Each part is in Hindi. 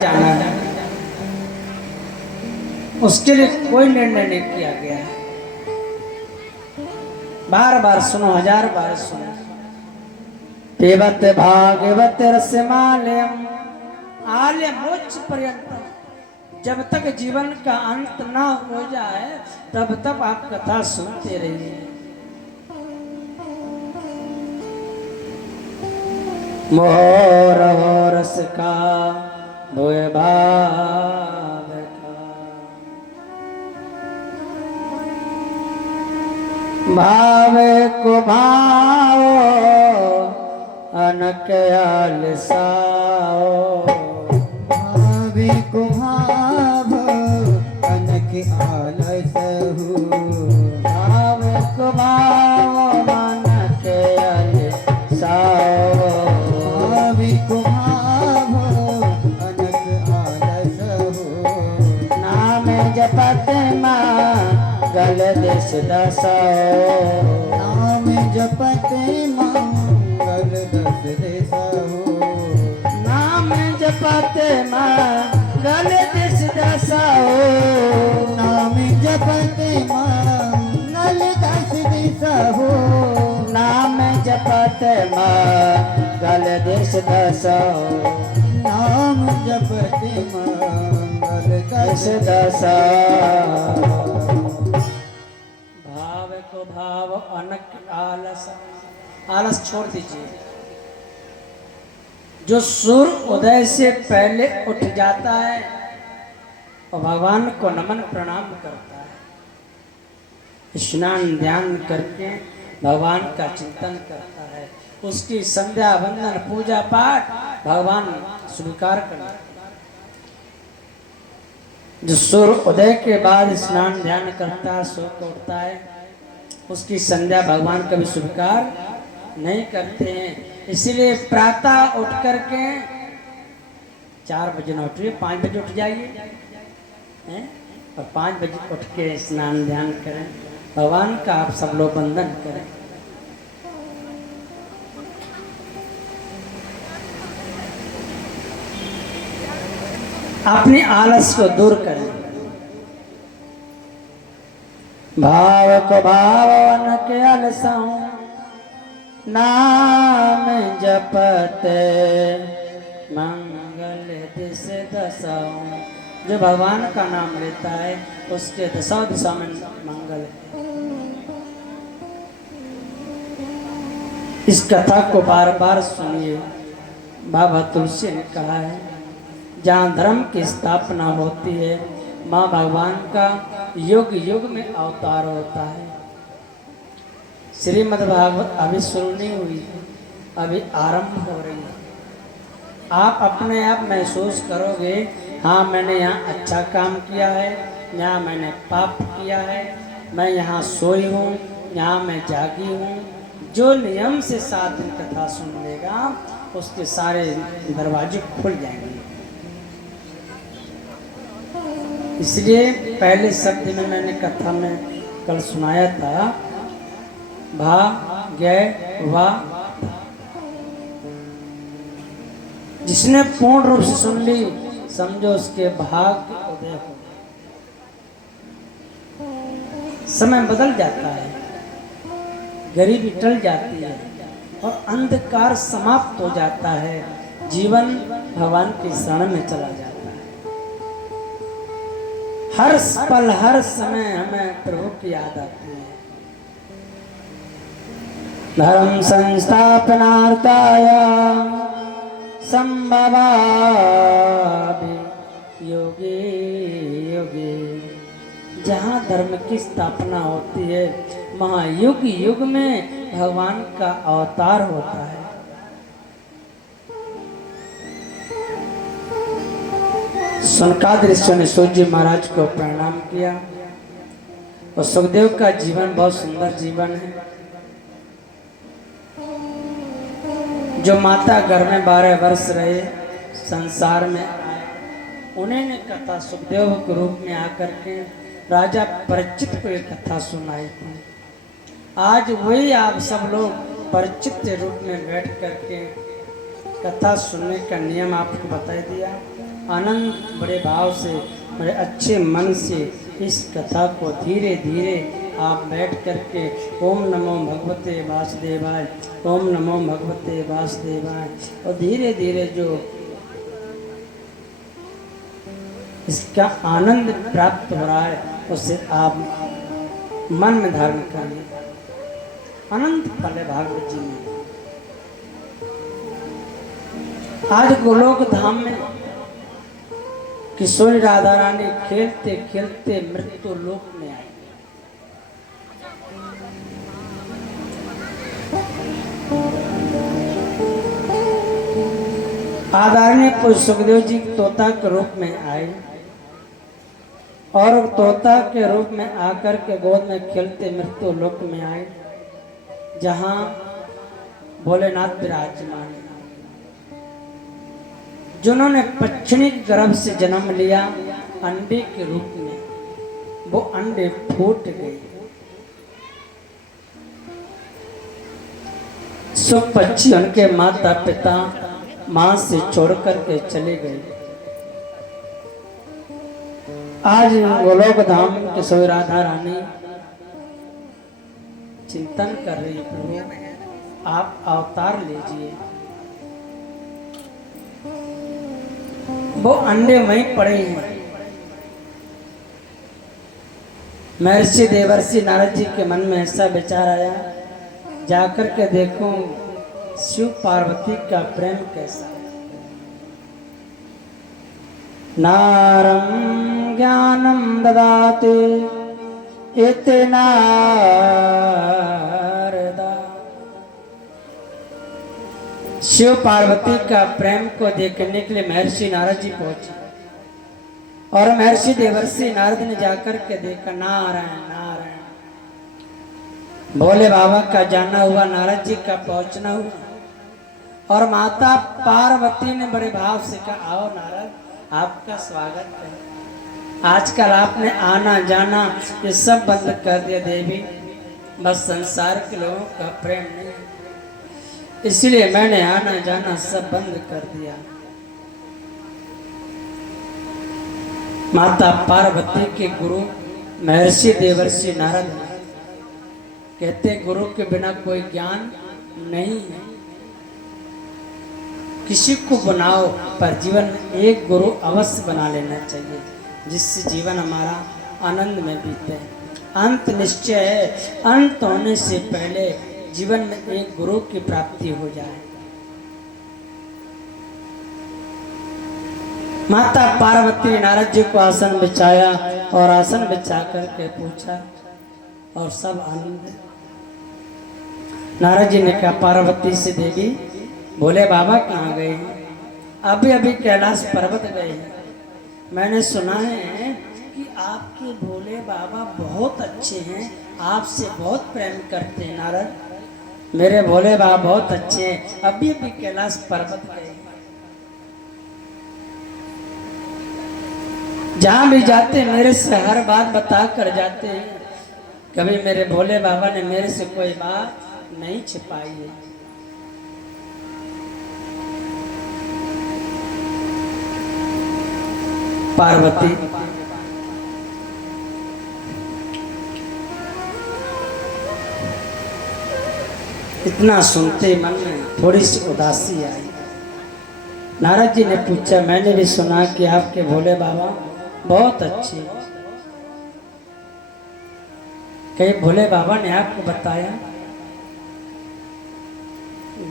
जाना है, उसके लिए कोई निर्णय नहीं किया गया है। बार बार सुनो, हजार बार सुनो। पिबत भागवत रसमालयम आल्य मोक्ष पर्यंत। जब तक जीवन का अंत ना हो जाए तब तक आप कथा सुनते रहिए। मोर रस का भोय भाव का, भावे को भावो अनक आलसाओ। भावे को भाव अनक आलसहु। भावे को भावो अनक आलसाओ। भावे को भाव अनक आलसहु। नाम जपत मंगल देश दसाओ। नाम जपत मंगल दस देसहु। नाम जपत मंगल देश दसाओ। नाम जपत मंगल दस देसहु। नाम जपत मंगल देश दसाओ। नाम जपत मंगल देश दस दसाओ। भाव को भाव अनक आलस, आलस छोड़ दीजिए। जो सूर्य उदय से पहले उठ जाता है और भगवान को नमन प्रणाम करता है, स्नान ध्यान करके भगवान का चिंतन करता है, उसकी संध्या वंदन पूजा पाठ भगवान स्वीकार करता है। जो सूर्य उदय के बाद स्नान ध्यान करता है, सो के उठता है, उसकी संध्या भगवान कभी स्वीकार नहीं करते हैं। इसीलिए प्रातः उठ करके 4 बजे न उठिए, 5 बजे उठ जाइए हैं? और 5 बजे उठ के स्नान ध्यान करें, भगवान का आप सब लोग वंदन करें। अपने आलस को दूर करें। भाव को भाव अनक आलसाऊं, नाम जपते मंगल दिश दसाऊं। जो भगवान का नाम लेता है उसके दशा दिशा में मंगल है। इस कथा को बार बार सुनिए। बाबा तुलसी ने कहा है, जहाँ धर्म की स्थापना होती है माँ भगवान का युग युग में अवतार होता है। श्रीमद् भागवत अभी शुरू नहीं हुई है, अभी आरंभ हो रही है। आप अपने आप महसूस करोगे, हाँ मैंने यहाँ अच्छा काम किया है, यहाँ मैंने पाप किया है, मैं यहाँ सोई हूँ, यहाँ मैं जागी हूँ। जो नियम से 7 दिन कथा सुन लेगा उसके सारे दरवाजे खुल जाएंगे। इसलिए पहले शब्द में मैंने कथा में कल सुनाया था, भा गय वा। जिसने पूर्ण रूप से सुन ली समझो उसके भाग के उदय हो। समय बदल जाता है, गरीबी टल जाती है और अंधकार समाप्त हो जाता है। जीवन भगवान की शरण में चला जाता है। हर पल हर समय हमें प्रभु की याद आती है। धर्म संस्थापनार्थाय संभवामि योगे योगे। जहाँ धर्म की स्थापना होती है वहाँ युग युग में भगवान का अवतार होता है। सनकादिक ऋषियों ने सूत जी महाराज को प्रणाम किया और सुखदेव का जीवन बहुत सुंदर जीवन है। जो माता घर में 12 वर्ष रहे, संसार में आए, उन्हें ने कथा सुखदेव के रूप में आकर के राजा परिचित को एक कथा सुनाई थी। आज वही आप सब लोग परिचित के रूप में बैठ करके कथा सुनने का नियम आपको बता दिया। अनंत बड़े भाव से, बड़े अच्छे मन से इस कथा को धीरे धीरे आप बैठ करके ओम नमो भगवते वासुदेवाय, ओम नमो भगवते वासुदेवाय, और धीरे धीरे जो इसका आनंद प्राप्त हो रहा है उसे आप मन में धारण करिए। अनंत पल है भागवत जी में। आज गोलोक धाम में किशोरी राधा रानी खेलते खेलते मृत्यु लोक में आई। आदरणीय पूज्य सुखदेव जी तोता के रूप में आए और तोता के रूप में आकर के गोद में खेलते मृत्यु लोक में आए, जहां भोलेनाथ विराजमान, जिन्होंने पश्चिमी गर्भ से जन्म लिया अंडे के रूप में, वो अंडे फूट गए। सब पक्षी उनके माता पिता मां से छोड़ करके चले गए। आज गोलोक धाम किशोरी राधा रानी चिंतन कर रही, प्रभु आप अवतार लीजिए। वो अंडे वहीं पड़े हैं। महर्षि देवर्षि नारद जी के मन में ऐसा विचार आया, जाकर के देखूं शिव पार्वती का प्रेम कैसा। नारं ज्ञानम ददाते इति नारदा। शिव पार्वती का प्रेम को देखने के लिए महर्षि नारद जी पहुंचे, और महर्षि देवर्षि नारद ने जाकर के देखा, नारायण नारायण। भोले बाबा का जाना हुआ, नारद जी का पहुंचना हुआ, और माता पार्वती ने बड़े भाव से कहा, आओ नारद आपका स्वागत है। आजकल आपने आना जाना ये सब बंद कर दिया देवी, बस संसार के लोगों का प्रेम नहीं, इसलिए मैंने आना जाना सब बंद कर दिया। माता पार्वती के गुरु महर्षि देवर्षि नारद कहते, गुरु के बिना कोई ज्ञान नहीं है। किसी को बनाओ पर जीवन में एक गुरु अवश्य बना लेना चाहिए, जिससे जीवन हमारा आनंद में बीते। अंत निश्चय है, अंत होने से पहले जीवन में एक गुरु की प्राप्ति हो जाए। माता पार्वती ने नारद जी को आसन बिछाया, और आसन बिछा करके पूछा, और सब आनंद। नारद जी ने कहा, पार्वती से देवी भोले बाबा कहाँ गए हैं? अभी अभी कैलाश पर्वत गए हैं। मैंने सुना है कि आपके भोले बाबा बहुत अच्छे हैं, आपसे बहुत प्रेम करते हैं। नारद, मेरे भोले बाबा बहुत अच्छे हैं, अभी अभी कैलाश पर्वत गए। जहां भी जाते मेरे से हर बात बता कर जाते हैं, कभी मेरे भोले बाबा ने मेरे से कोई बात नहीं छिपाई है। पार्वती इतना सुनते मन में थोड़ी सी उदासी आई। नारद जी ने पूछा, मैंने भी सुना कि आपके भोले बाबा बहुत अच्छे। कई भोले बाबा ने आपको बताया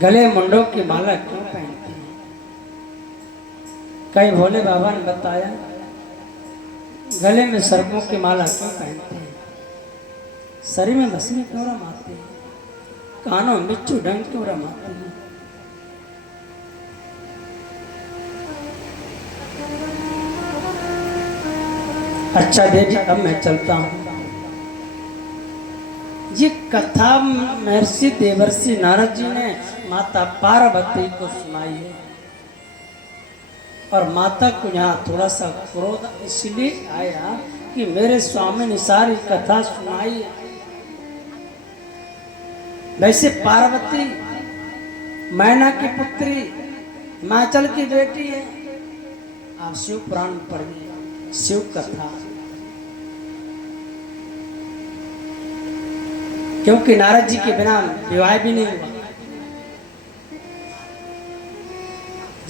गले मुंडों की माला क्यों पहनते हैं? कई भोले बाबा ने बताया गले में सर्पों की माला क्यों पहनते हैं? शरीर में भस्मी क्यों रमाते हैं? कानों में बिच्छू डंग क्यों रमाते हैं? अच्छा देवी, अब मैं चलता हूं। ये कथा महर्षि देवर्षि नारद जी ने माता पार्वती को सुनाई है, और माता को यहाँ थोड़ा सा क्रोध इसलिए आया कि मेरे स्वामी ने सारी कथा सुनाई है। वैसे पार्वती मैना की पुत्री, हिमाचल की बेटी है, आप शिव पुराण पढ़िए, शिव कथा। क्योंकि नारद जी के बिना विवाह भी नहीं हुआ।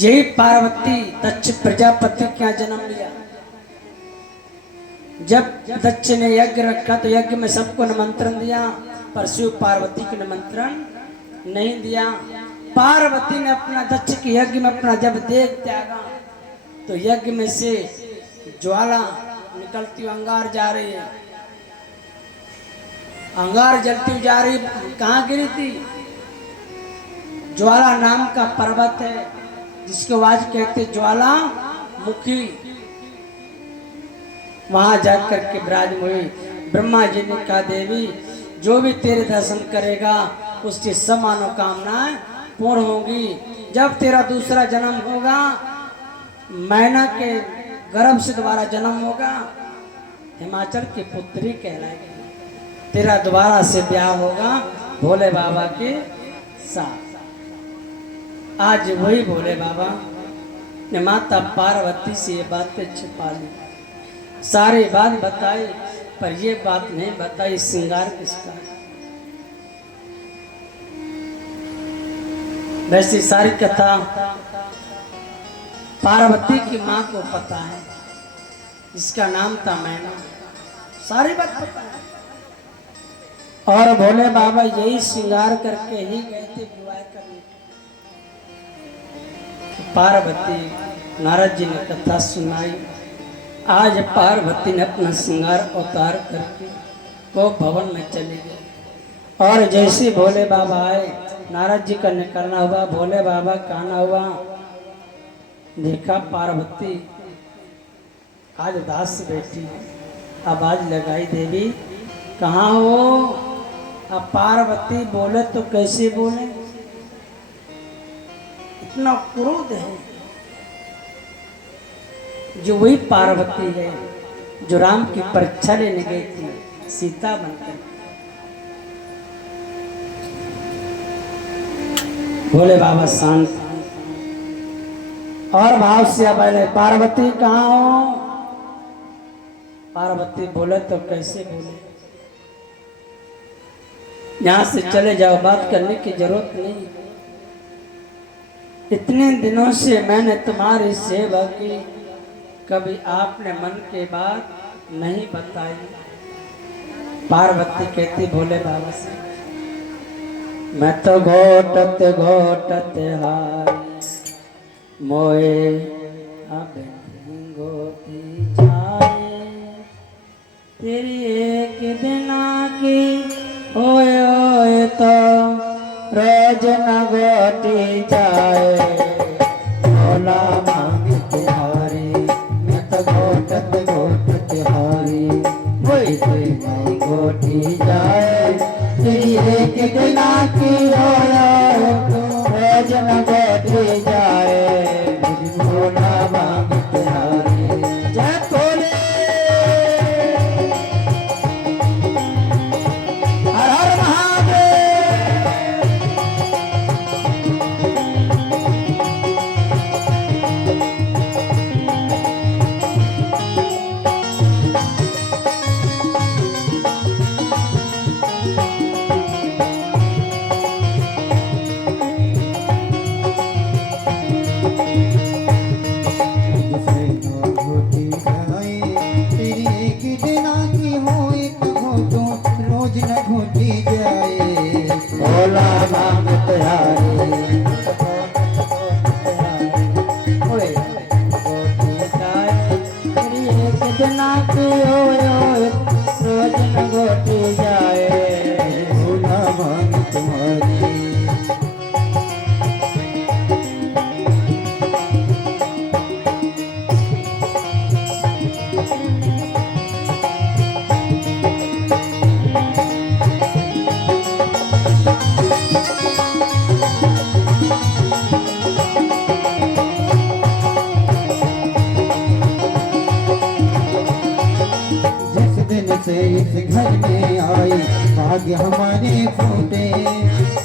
यही पार्वती दक्ष प्रजापति का जन्म लिया। जब दक्ष ने यज्ञ रखा तो यज्ञ में सबको निमंत्रण दिया, पर शिव पार्वती को निमंत्रण नहीं दिया। पार्वती ने अपना दक्ष के यज्ञ में अपना जब देह त्यागा तो यज्ञ में से ज्वाला निकलती हुई अंगार जा रही है, अंगार जलती हुई जा रही। कहाँ गिरी थी? ज्वाला नाम का पर्वत है जिसको आज कहते ज्वाला मुखी। वहां जाकर के विराज हुई। ब्रह्मा जी ने कहा, देवी जो भी तेरे दर्शन करेगा उसकी सब मनोकामनाएं पूर्ण होगी। जब तेरा दूसरा जन्म होगा, मैना के गर्भ से दोबारा जन्म होगा, हिमाचल की पुत्री कहलाएगी। तेरा दोबारा से ब्याह होगा भोले बाबा के साथ। आज वही भोले बाबा ने माता पार्वती से ये बातें छिपा ली। सारी बात बताई, पर ये बात नहीं बताई श्रृंगार किसका। वैसी सारी कथा पार्वती की माँ को पता है, जिसका नाम था मैना। सारी बात पता है। और भोले बाबा यही श्रृंगार करके ही गए थे विवाह करने। पार्वती नारद जी ने कथा सुनाई। आज पार्वती ने अपना श्रृंगार अवतार करके वो भवन में चली गई। और जैसे भोले बाबा आए, नारद जी का निकलना हुआ, भोले बाबा का आना हुआ, देखा पार्वती आज उदास से बैठी है। आवाज लगाई, देवी कहाँ हो? अब पार्वती बोले तो कैसे बोले, इतना क्रोध है। जो वही पार्वती है जो राम की परीक्षा लेने गई थी सीता बनकर। भोले बाबा शांत और भाव से बोले, पार्वती कहाँ हो? पार्वती बोले तो कैसे बोले, यहां से चले जाओ, बात करने की जरूरत नहीं। इतने दिनों से मैंने तुम्हारी सेवा की, कभी आपने मन की बात नहीं बताई। पार्वती कहती भोले बाबा से, मैं तो घोटत घोटत हारी मोए अब गोती जाए। तेरी एक दिना की ओए ओए तो रोज न गोटी जाए। भोला मांगत हारी मैं तो घोटत घोटत हारी वही कोई नहीं गोटी जाए। तेरी एक दिना की ओए ओए तो रोज न गोटी जाए। भोला मांगत हारी जय भोले। हर हर महादेव। भोला मांगत हारी ओए गोटी जाए। तेरी एक दिना की ओए ओए रोज न गोटी जाए। भोला मांगत हारी से इस घर में आई भाग्य हमारे फूटे।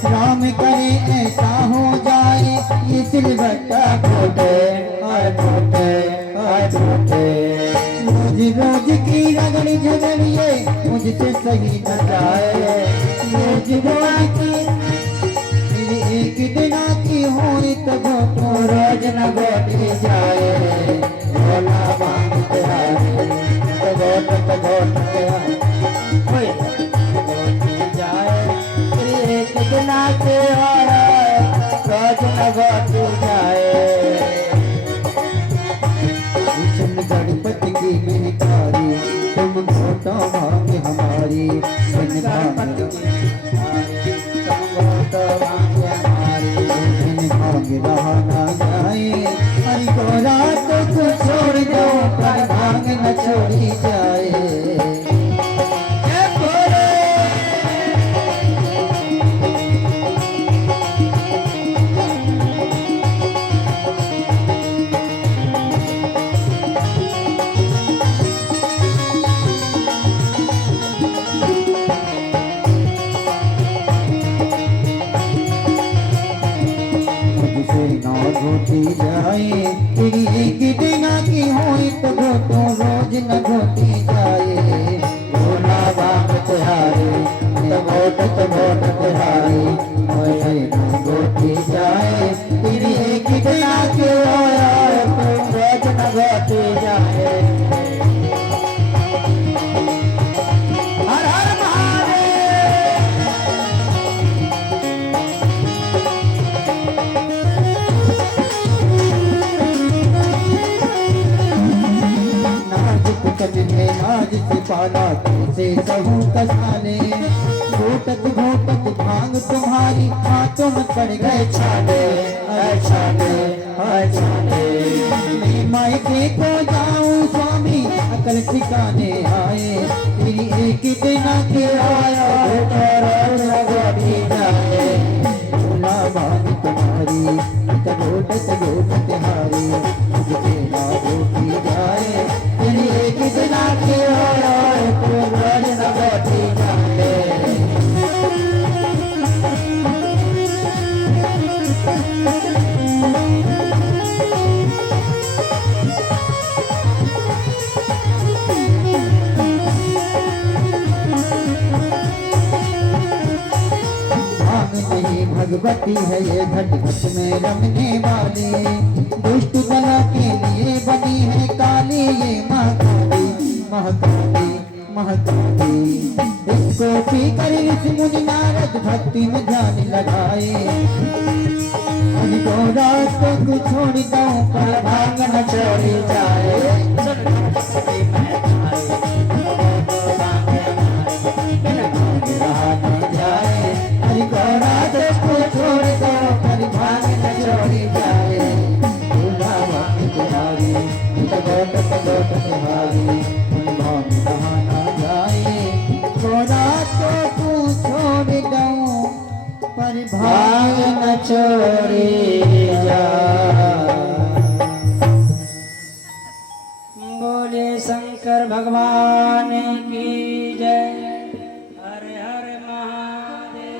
राम करे ऐसा हो जाए ये सिलवट्टा फूटे और फूटे उठे। रोज रोज की रगड़ी झगड़िए मुझसे सही न जाए। रोज रोज की मेरी एक दिन की हुई तो घोटो रोज न घोटी जाए, भोला मांगते आए, तो घोटते आए, घोटी जाए, फिर एक दिन आते और रोज न घोटी जाए। भूषण गणपति की मेहकारी तुम घोटो मांगे हमारी। बिन भांग भांग रहा ना जाए। हरि को रात को छोड़ दो पर भांग न छोड़ी जाए। मुझसे ना घोटी जाए, तेरी एक दिन की हुई तो घोटो रोज न घोटी जाए। भोला मांगते हारे, तो घोटते हारे, मुझसे ना घोटी जाए, तेरी एक दिन आके और रोज न घोटी जाए। हर हर महादेव। नाजुक कजने नाज से पाला तुझसे कहूँ कसाने। घोटत घोटत भांग तुम्हारी हाथों में पड़ गए छाले। छाने छाने मैं मायके को जाऊं स्वामी अकल ठिकाने आए। तेरी एक दिन के आया रोज न घोटी जाए। भोला भांग तुम्हारी घोटत हारी। मुझसे ना घोटी जाए, तेरी एक दिन आके और रोज न घोटी जाए। भांग नहीं भगवती है ये घट घट में रमने वाली। दुष्ट बला के लिए बनी है काली ये महाकाली महाकाली महाकाली। इसको पीकर ऋषि मुनि नारद भक्ति में ध्यान लगाए। हरि को रात को छोड़ दो पर भांग न छोड़ी जाए। भांग रहा न जाए। हरि को रात को छोड़ दो पर भांग न छोड़ी जाए। भोला भांग तुम्हारी घोटत हारी। भांग रहा न जाए। को रात को छोड़ दो पर भांग भांग न छोड़ी जाए। बोले शंकर भगवान की जय। हर हर महादेव।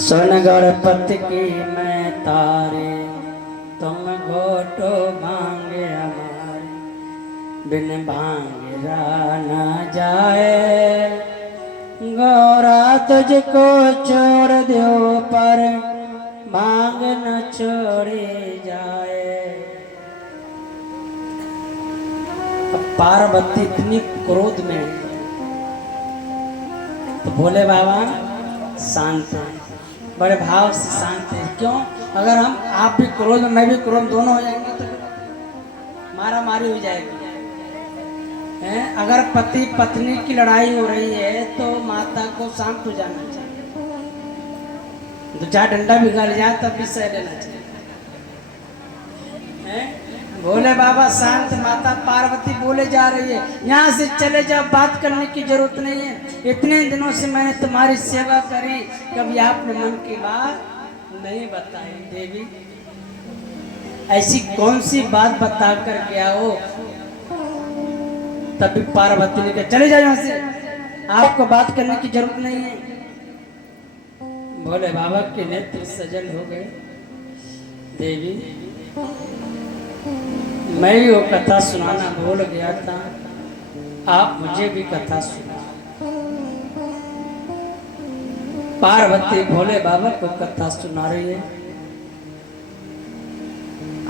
सुन गणपति की मैं तारे, तुम घोटो भांगे हमारे, बिन भांग रहा न जाए। गौरा तुझको छोड़ दो पर भांग न छोड़ी जाए। पार्वती इतनी क्रोध में है, तो भोले बाबा शांत है, बड़े भाव से शांत है। क्यों? अगर हम आप भी क्रोध में मैं भी क्रोध में, दोनों हो जाएंगे तो मारा मारी हो जाएगी। हैं? अगर पति पत्नी की लड़ाई हो रही है तो माता को शांत हो जाना चाहिए। दो चार डंडा भी गल जाए तब भी सह लेना चाहिए। हैं? भोले बाबा शांत, माता पार्वती बोले जा रही है यहाँ से चले जाओ, बात करने की जरूरत नहीं है। इतने दिनों से मैंने तुम्हारी सेवा करी, कभी आपने मन की बात नहीं बताई। देवी ऐसी कौन सी बात बता कर गया हो? तभी पार्वती ने कहा चले जाओ यहाँ से, आपको बात करने की जरूरत नहीं है। भोले बाबा के नेत्र सजल हो गए। देवी मैं भी वो कथा सुनाना भूल गया था, आप मुझे भी कथा सुना। पार्वती भोले बाबा को कथा सुना रही है।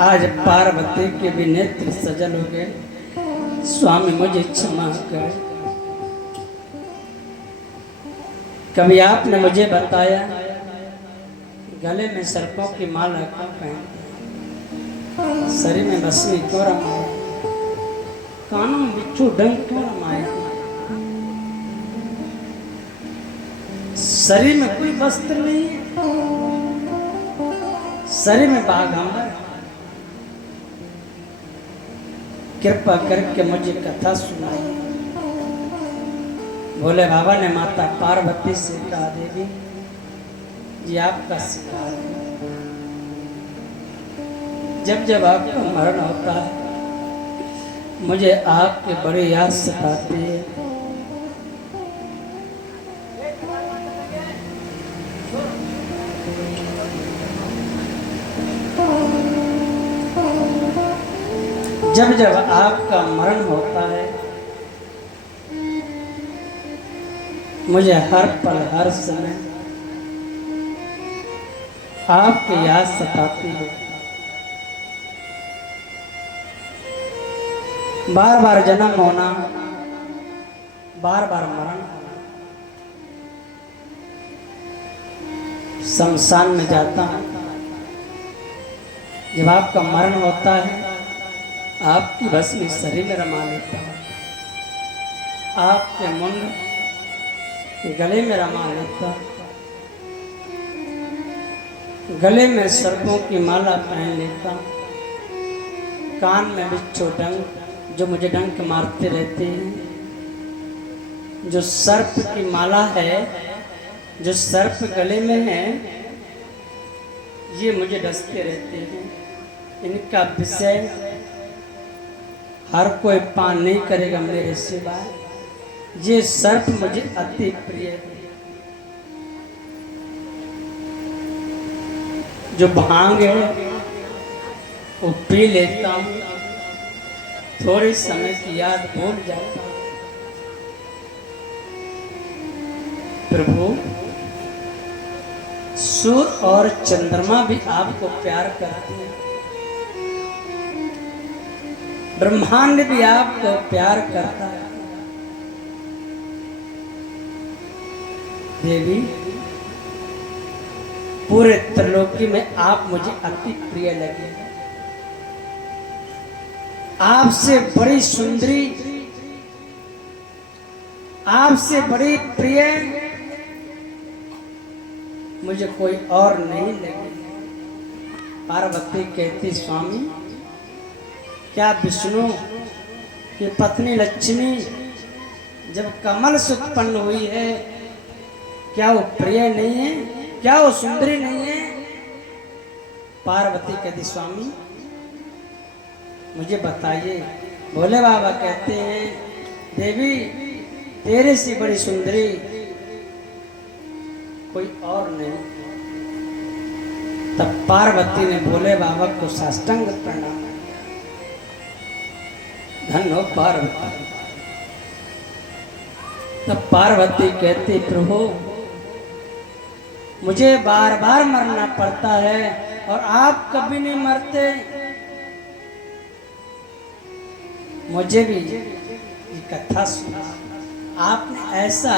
आज पार्वती के भी नेत्र सजल हो गए। स्वामी मुझे क्षमा कर। कभी आपने मुझे बताया गले में सर्पों की माला क्यों पहनते, शरीर में भस्मी क्यों रमाए, कानों में बिच्छू डंक क्यों रमाए, शरीर में कोई वस्त्र नहीं है, शरीर में बाघंबर। कृपा करके मुझे कथा सुनाई। भोले बाबा ने माता पार्वती से कहा, देवी ये आपका शिकार है। जब जब आपका मरण होता है मुझे आपकी बड़ी याद सताती है। जब जब आपका मरण होता है मुझे हर पल हर समय आपकी याद सताती है। बार बार जन्म होना, बार बार मरण होना। शमशान में जाता हूं, जब आपका मरण होता है आपकी भस्मी शरीर में रमा लेता हूं, आपके मुंड गले में रमा लेता, गले में सर्पों की माला पहन लेता, कान में बिच्छू डंक जो मुझे डंक मारते रहते हैं, जो सर्प की माला है, जो सर्प गले में है, ये मुझे डसते रहते हैं। इनका विषय हर कोई पान नहीं करेगा मेरे सिवाय। ये सर्प मुझे अति प्रिय है। जो भांग है वो पी लेता हूँ, थोड़े समय की याद भूल जाता हूँ। प्रभु सूर्य और चंद्रमा भी आपको प्यार करते हैं, ब्रह्मांड भी आपको प्यार करता है। देवी पूरे त्रिलोकी में आप मुझे अति प्रिय लगे। आपसे बड़ी सुंदरी, आपसे बड़ी प्रिय मुझे कोई और नहीं लगी। पार्वती कहती, स्वामी क्या विष्णु की पत्नी लक्ष्मी जब कमल से उत्पन्न हुई है क्या वो प्रिय नहीं है, क्या वो सुंदरी नहीं है? पार्वती कहती, स्वामी मुझे बताइए। भोले बाबा कहते हैं, देवी तेरे से बड़ी सुंदरी कोई और नहीं। तब पार्वती ने भोले बाबा को साष्टांग प्रणाम किया। धन्य हो पार्वती। तब पार्वती कहती, प्रभु मुझे बार बार मरना पड़ता है और आप कभी नहीं मरते। मुझे भी ये कथा सुना। आपने ऐसा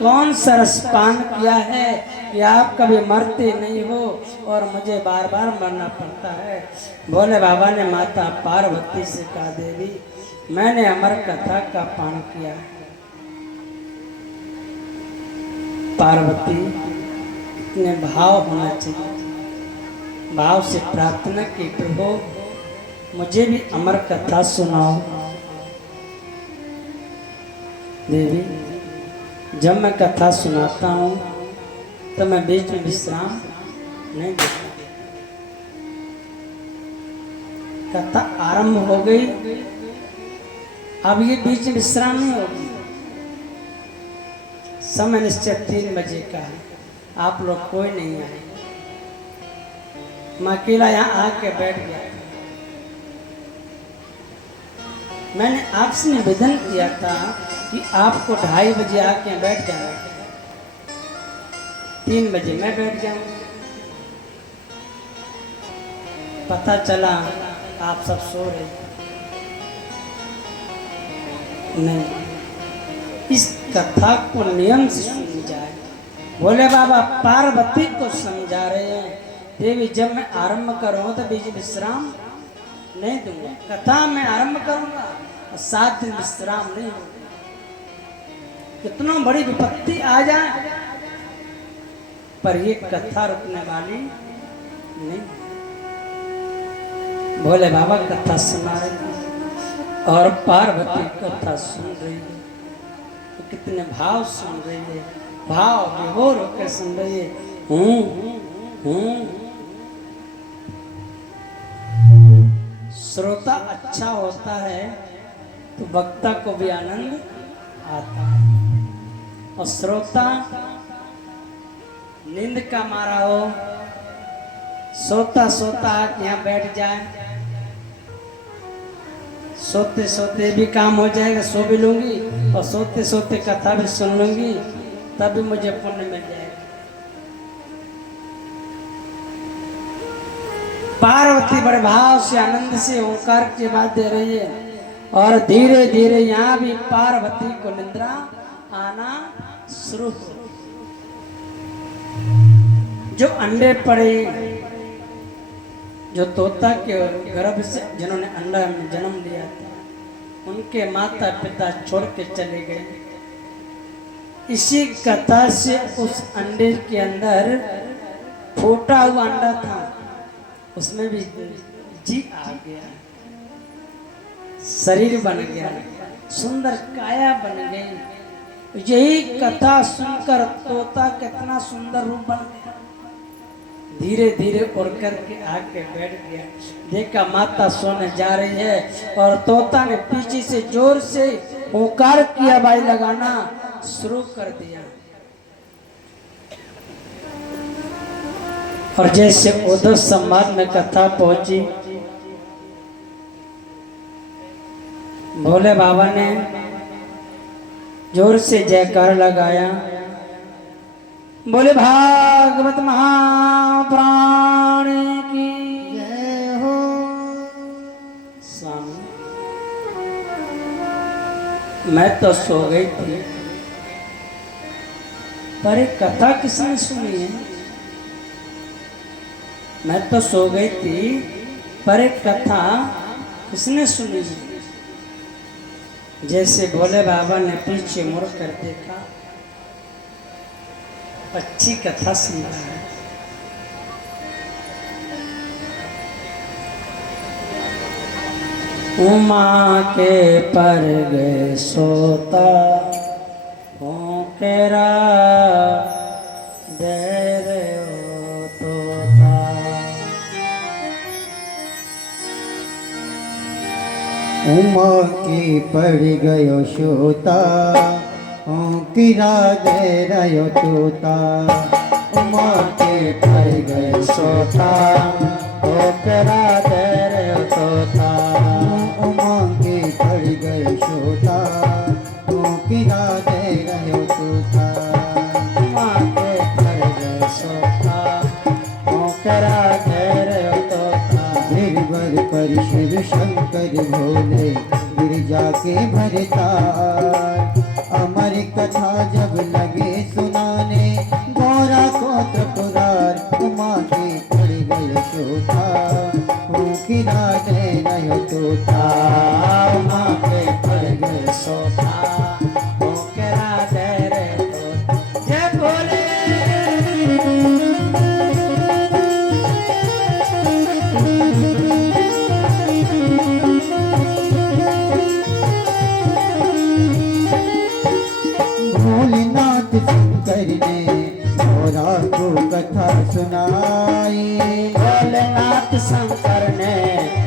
कौन सा रसपान किया है कि आप कभी मरते नहीं हो और मुझे बार बार मरना पड़ता है? भोले बाबा ने माता पार्वती से कहा, देवी मैंने अमर कथा का पान किया। पार्वती इतने भाव होना चाहिए। भाव से प्रार्थना की, प्रभु मुझे भी अमर कथा सुनाओ। देवी जब मैं कथा सुनाता हूँ तो मैं बीच में विश्राम नहीं देता। कथा आरंभ हो गई, अब ये बीच में विश्राम नहीं होगी। समय निश्चय 3 बजे का है, आप लोग कोई नहीं आए। मैं अकेला यहाँ आके बैठ गया। मैंने आपसे निवेदन किया था कि आपको 2:30 बजे आके बैठ जाना, 3 बजे मैं बैठ जाऊं। पता चला आप सब सो रहे। नहीं, इस कथा को नियम से सुनी जाए। बोले बाबा पार्वती को समझा रहे हैं, देवी जब मैं आरंभ करूँ तो बीच विश्राम नहीं दूंगा। कथा मैं आरंभ करूंगा और 7 दिन विश्राम नहीं होगा। कितना बड़ी विपत्ति आ जाए पर ये कथा रुकने वाली नहीं। बोले बाबा कथा सुना रही और पार्वती कथा सुन रही है, तो कितने भाव सुन रही है, भाव विभोर होकर सुन रही है। श्रोता अच्छा होता है तो वक्ता को भी आनंद आता है, और श्रोता नींद का मारा हो, सोता सोता यहाँ बैठ जाए, सोते सोते भी काम हो जाएगा, सो भी लूंगी और सोते सोते कथा भी सुन लूंगी, तभी मुझे पुण्य मिल जाएगा। पार्वती बड़े भाव से आनंद से ओंकार की बात दे रही है, और धीरे धीरे यहाँ भी पार्वती को निद्रा आना शुरू हो। जो अंडे पड़े, जो तोता के गर्भ से जिन्होंने अंडा में जन्म लिया था, उनके माता पिता छोड़ के चले गए। इसी कथा से उस अंडे के अंदर फूटा हुआ अंडा था, उसमें भी जी आ गया, शरीर बन गया, सुंदर काया बन गई। यही कथा सुनकर तोता कितना सुंदर रूप बन गया। धीरे धीरे उड़ करके आके बैठ गया, देखा माता सोने जा रही है, और तोता ने पीछे से जोर से ओंकार की आवाज लगाना शुरू कर दिया। और जैसे उद्धव संवाद में कथा पहुंची, भोले बाबा ने जोर से जयकार लगाया, बोले भागवत महापुराण की जय हो। स्वामी मैं तो सो गई थी, पर एक कथा किसने सुनी है? मैं तो सो गई थी, पर एक कथा किसने सुनी है? जैसे भोले बाबा ने पीछे मुड़ कर देखा, अच्छी कथा सुन रहा है। उमा के पर गए सोता हो केरा दे रे ओ तोता। उमा की पड़ गयो सोता, किरा दे रयो तोता। उमा के पड़ गयो सोता, केरा दे रे ओ तोता। उमा के पड़ गयो सोता, किरा दे रयो तोता। उमा के पर गए सोता हो केरा दे रे ओ तोता। गिरवर पर शिव शंकर भोले गिरजा के भरतार। अमर कथा जब लगे सुनाने, गौरा को त्रिपुरार। उमा के पड़ गयो सोता, किरा दे रयो तोता। उमा के पर गए सोता हो केरा दे रे तोता। जय भोले। भोलेनाथ शंकर ने गौरा को कथा सुनाई। भोलेनाथ शंकर ने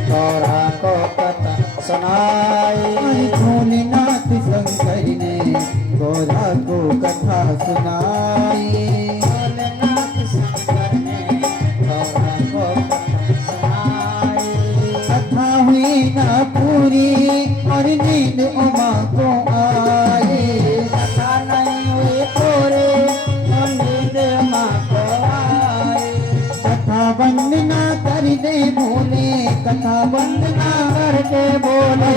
गौरा को कथा सुनाई। भोलेनाथ शंकर ने गौरा को कथा सुनाई। भोलेनाथ शंकर ने गौरा को कथा सुनाई। कथा हुई ना पूरी और कथा वंदना करके बोले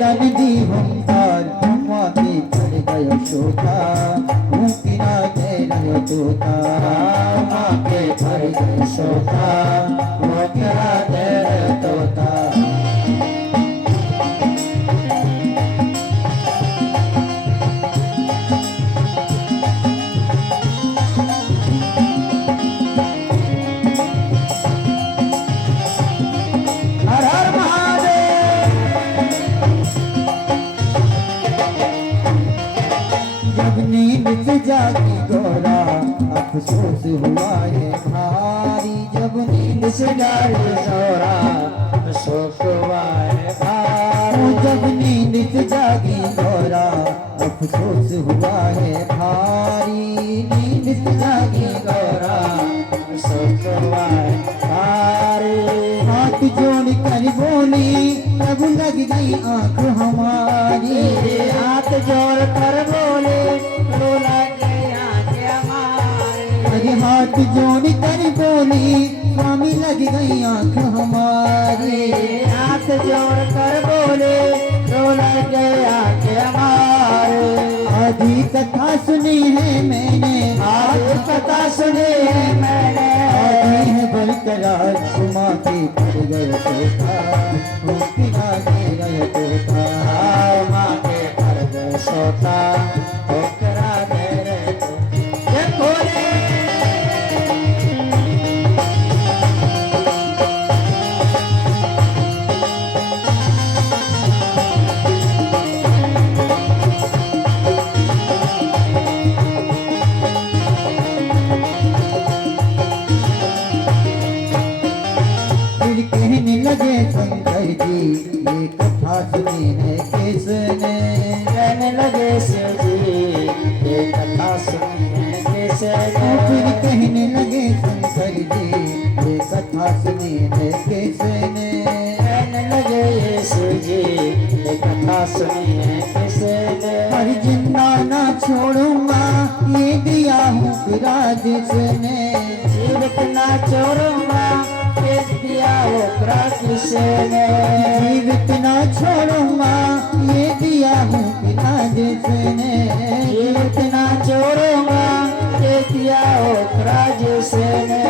तन दी हुंकार माँ के पड़ गयो शोका हूँ किना दे रहे तोता माँ के पर गए सोता वो क्या दे रहे तोता हर हर महादेव। जब नींद से जागी गौरा अफसोस हुआ है भारी जब नींद से जागे सोरा शोक वाए भारी जब नींद से जागी गौरा अफसोस हुआ है भारी नींद से जागी गौरा शोक वाए भारी हाथ जोड़ कर बोली तब लग गई आंख हमारी हाथ जोड़ कर बोले रोला गया हमारे अरे हाथ जोड़ कर बोली स्वामी लग गई आंख हमारी हाथ जोड़ कर बोले रोला गया हमारे आधी कथा सुनी है मैंने आज कथा सुनी है मैंने आधी है बरकरार घुमा के पड़ गए तोता किना दे गए तोता माँ के पर गए सोता होकरा दे रे तो ये बोले फिर कहने लगे शंकर जी ये कथा सुनी है किसने कहने लगे शिव जी ये कथा सुनी है कैसे फिर कहने लगे शंकर जी ये कथा सुनी है किसने कहने लगे ये शिव जी ये कथा सुनी है कैसे हर जिंदा ना छोड़ूंगा ये दिया हूँ राज ने जीवित ना छोड़ूंगा ये दिया ओकरा किसने जीवित ना छोड़ूंगा ये दिया हूँ राज ने जीवित ना छोड़ूंगा ये दिया ओकरा जिसने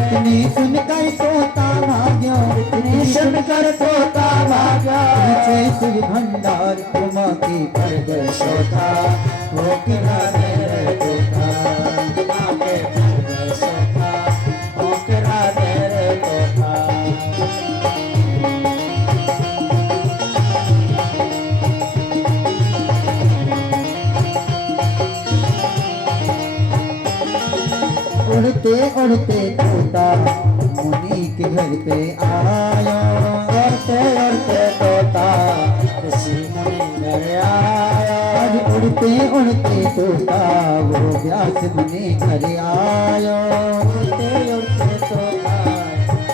इतनी सुनकर तोता भाग्यो इतनी सुनकर तोता भागा पीछे शिव भंडार घुमा के पर गए सोता वो किनारे रे तोता माँ के पर गए सोता वो किनारे रे तोता उड़ते उड़ते तोता मुनि के घर पे आया उड़ते उड़ते तोता ऋषि मुनि घर आया आज उड़ते उड़ते तोता वो व्यास मुनि घर आया उड़ते उड़ते तोता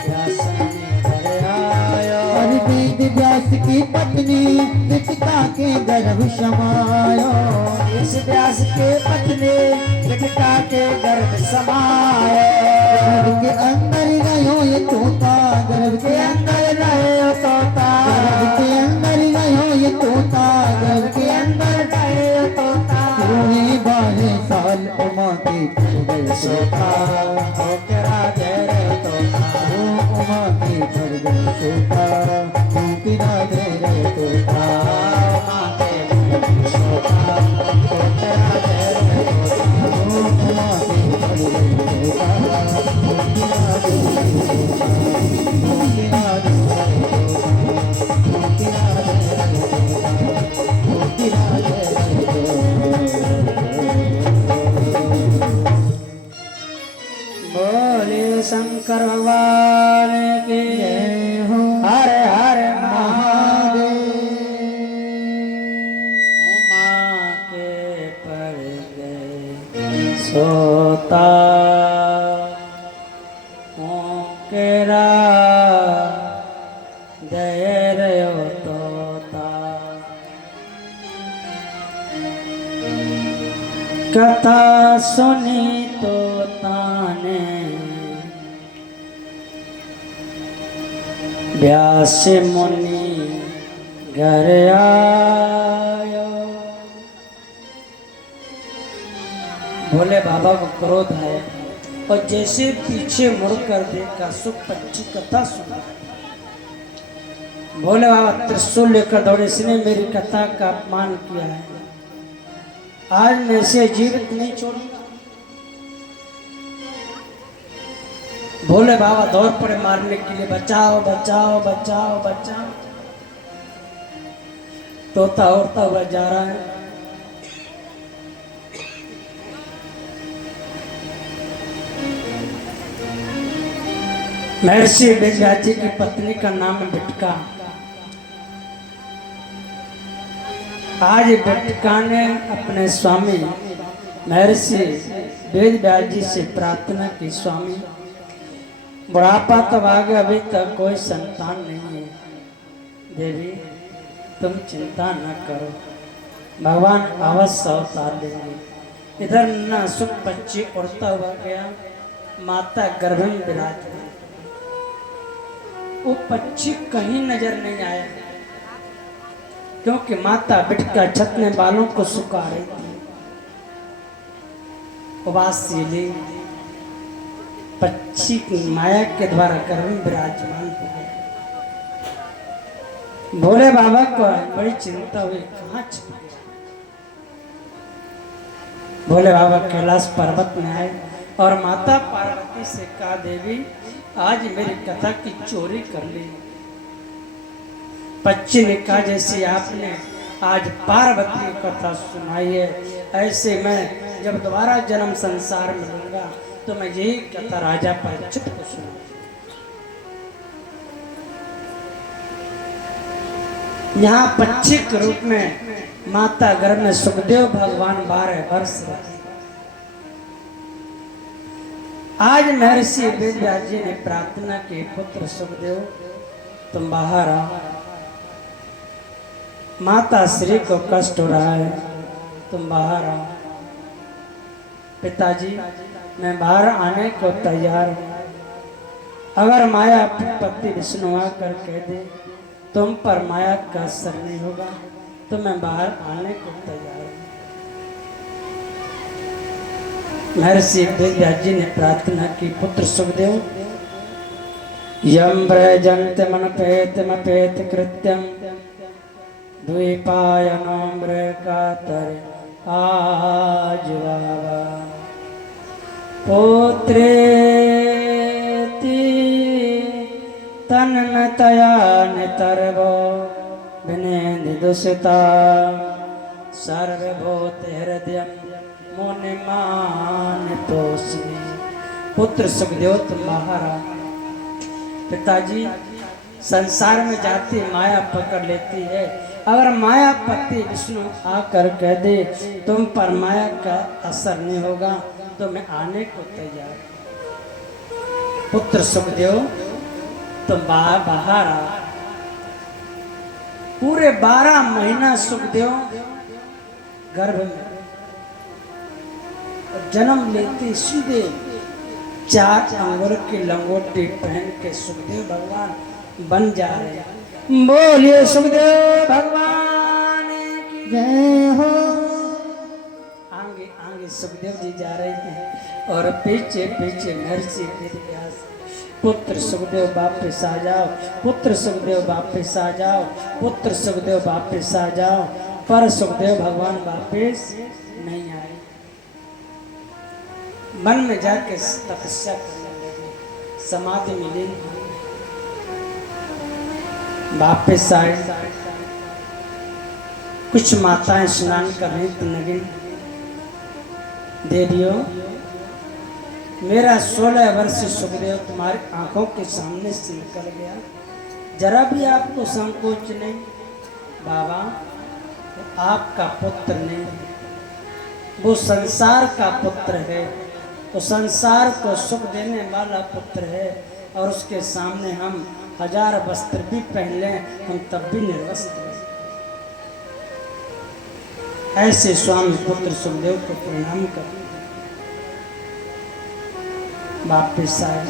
व्यास मुनि घर आया और वेद व्यास की पत्नी पिता के गर्भ समाया इस व्यास के पत्नी पिता के गर्भ समाए गर्भ के अंदर गयो ये तोता गर्भ के के अंदर रहे तोता गर्भ के अंदर गयो ये तोता गर्भ के के अंदर रहे तोता रोए 12 साल उमा के पड़ गए सोता होकरा दे रे तोता ओ उमा के पड़ गए तोता किना दे रे तोता माँ के सोता होकरा दे रे तोता ओ उमा के पड़ गए तोता किना दे रे तोता किना दे रे तोता किना दे रे तोता किना दे रे बोले शंकर भगवान की जय हो हर हर महादेव माँ के पर गए सोता केरा दयरयो तोता कथा सुनी तोता ने व्यास मुनि घर आयो। भोले बाबा को क्रोध आया और जैसे पीछे मुड़कर देखा सुख पक्षी कथा सुना। भोले बाबा त्रिशूल लेकर दौड़े, इसने मेरी कथा का अपमान किया है, आज मैं इसे जीवित नहीं छोड़ूंगा। भोले बाबा दौड़ पड़े मारने के लिए, बचाओ बचाओ बचाओ बचाओ। तोता उड़ता हुआ जा रहा है। महर्षि वेदव्यास की पत्नी का नाम बिटका। आज बिटका ने अपने स्वामी महर्षि वेदव्यास जी से प्रार्थना की, स्वामी बुढ़ापा तब आ गया, अभी तक कोई संतान नहीं है, देवी तुम चिंता न करो, भगवान अवश्य अवतार लेंगे। इधर न सुख पक्षी उड़ता हुआ गया, माता गर्भ में विराज गई। वो पक्षी कहीं नजर नहीं आया, क्योंकि माता बिटका छत में बालों को सुखा रही थी। उबासीली पक्षी की माया के द्वारा गर्भ में विराजमान हो गए। भोले बाबा को बड़ी चिंता हुई, कहाँ छिप गया। भोले बाबा कैलाश पर्वत में आए और माता पार्वती से कहा, देवी आज मेरी कथा की चोरी कर ली। पक्षी ने कहा, जैसे आपने आज पार्वती की कथा सुनाई है, ऐसे मैं जब दोबारा जन्म संसार में लूंगा तो मैं यही कथा राजा परीक्षित को सुनाऊंगा। यहाँ पक्षी के रूप में माता गर्भ में सुखदेव भगवान 12 वर्ष रहे। आज महर्षि वेदव्यास जी ने प्रार्थना की, पुत्र सुखदेव तुम बाहर आओ, माता श्री को कष्ट हो रहा है, तुम बाहर आओ। पिताजी मैं बाहर आने को तैयार हूं, अगर माया पति विष्णु आकर कह दे तुम पर माया का असर नहीं होगा तो मैं बाहर आने को तैयार हूं। महर्षि वेदव्यास जी ने प्रार्थना की, पुत्र सुखदेव यम व्रजन्त मनपेत कृत्यम द्वीपायनो मृगातर आज बाबा पुत्रेति तन्नतया नितर्वो विनेदिदुषिता सर्वभूत हृदयं मुनिमानितोऽस्मि। पुत्र सुखदेव तुम बाहर आओ। पिताजी संसार में जाती माया पकड़ लेती है, अगर माया पति विष्णु आकर कह दे तुम पर माया का असर नहीं होगा तो मैं आने को तैयार। पुत्र सुखदेव तुम बाहर आओ। पूरे 12 महीना सुखदेव गर्भ में और जन्म लेते सीधे 4 अंगुर की लंगोटी पहन के सुखदेव भगवान बन जा रहे हैं। बोलिए सुखदेव भगवान की जय हो। आगे आगे सुखदेव जी जा रहे हैं और पीछे पीछे महर्षि वेदव्यास। पुत्र सुखदेव वापिस आ जाओ, पुत्र सुखदेव वापिस आ जाओ, पुत्र सुखदेव वापिस आ जाओ। पर सुखदेव भगवान वापिस नहीं आए। मन में जाके तपस्या करने लगे, समाधि मिली, वापिस आए। कुछ माताएं स्नान कर रही थी, नगी देवियों मेरा 16 वर्ष सुखदेव तुम्हारी आंखों के सामने से निकल गया, जरा भी आपको संकोच नहीं। बाबा वो आपका पुत्र नहीं, वो संसार का पुत्र है, वो संसार को सुख देने वाला पुत्र है। और उसके सामने हम 1000 वस्त्र भी पहन लें हम तब भी निर्वस्त्र हैं। ऐसे स्वामी पुत्र सुखदेव को प्रणाम कर वापिस आए।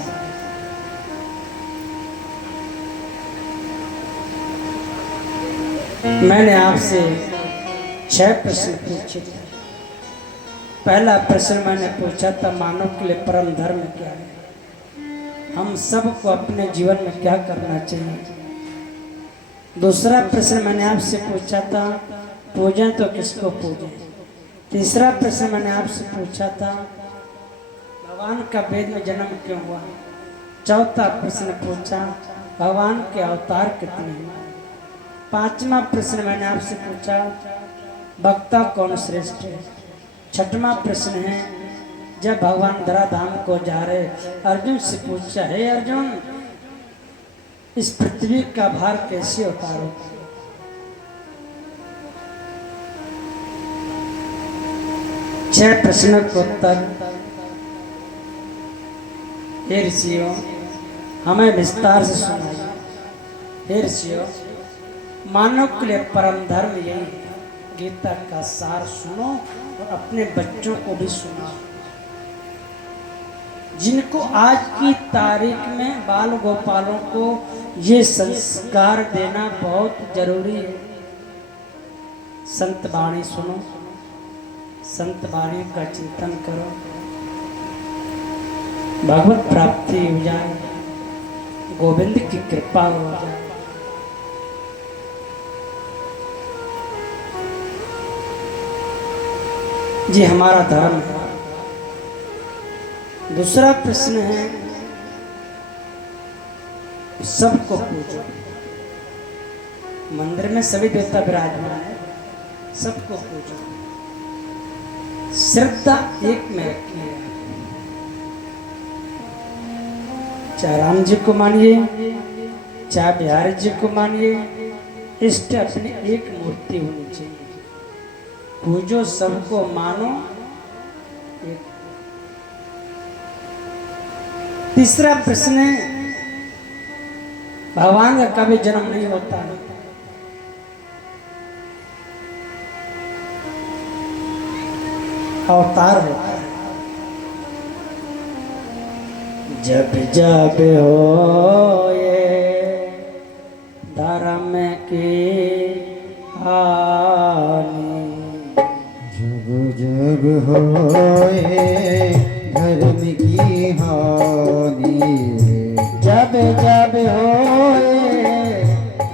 मैंने आपसे 6 प्रश्न पूछे थे। पहला प्रश्न मैंने पूछा था मानव के लिए परम धर्म क्या है, हम सबको अपने जीवन में क्या करना चाहिए। दूसरा प्रश्न मैंने आपसे पूछा था पूजें तो किसको पूजें। तीसरा प्रश्न मैंने आपसे पूछा था भगवान का वेद में जन्म क्यों हुआ। चौथा प्रश्न पूछा भगवान के अवतार कितने हैं। पांचवा प्रश्न मैंने आपसे पूछा वक्ता कौन श्रेष्ठ है। छठवां प्रश्न है जब भगवान धराधाम को जा रहे अर्जुन से पूछा हे अर्जुन इस पृथ्वी का भार कैसे उतारो। छह प्रश्नों को उत्तर हे ऋषियों हमें विस्तार से सुनाइए। हे ऋषियों मानव के लिए परम धर्म यही है, गीता का सार सुनो और अपने बच्चों को भी सुनाओ। जिनको आज की तारीख में बाल गोपालों को ये संस्कार देना बहुत जरूरी है। संत वाणी सुनो, संत वाणी का चिंतन करो, भगवत प्राप्ति हो जाए, गोविंद की कृपा हो जाए। जी हमारा धर्म है। दूसरा प्रश्न है सबको पूजो। मंदिर में सभी देवता विराजमान है, सबको पूजो, श्रद्धा एक में रखिए। चाहे राम जी को मानिए चाहे बिहारी जी को मानिए, इष्ट अपनी एक मूर्ति होनी चाहिए। पूजो सबको मानो एक। तीसरा प्रश्न है भगवान का कभी जन्म नहीं होता है। अवतार होता है। जब जब हो ये धर्म की हानि, जब जब होए धर्म की हानि, जब जब होए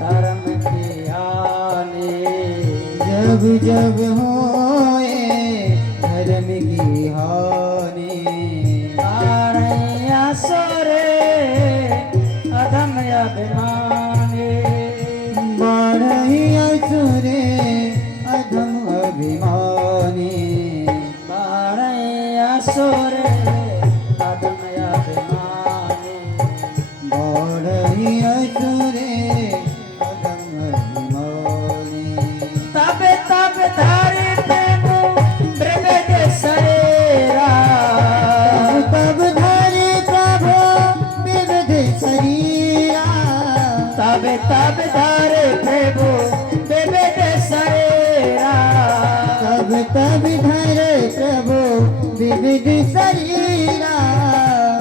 धर्म की हानि, जब जब होए धर्म की हानि, बारैया सोरे अधम अभिमानी, बारैया सोरे अधम अभिमानी, बारैया सोरे अधम अभिमानी, बारैया सोरे अधम अभिमानी। तब तब धारे प्रेम ब्रह्म शरीरा, तब धरे प्रभु विविध शरीरा, तब तब धारे प्रभु विविध शरीरा, तब तब धरे प्रभु विविध शरीरा।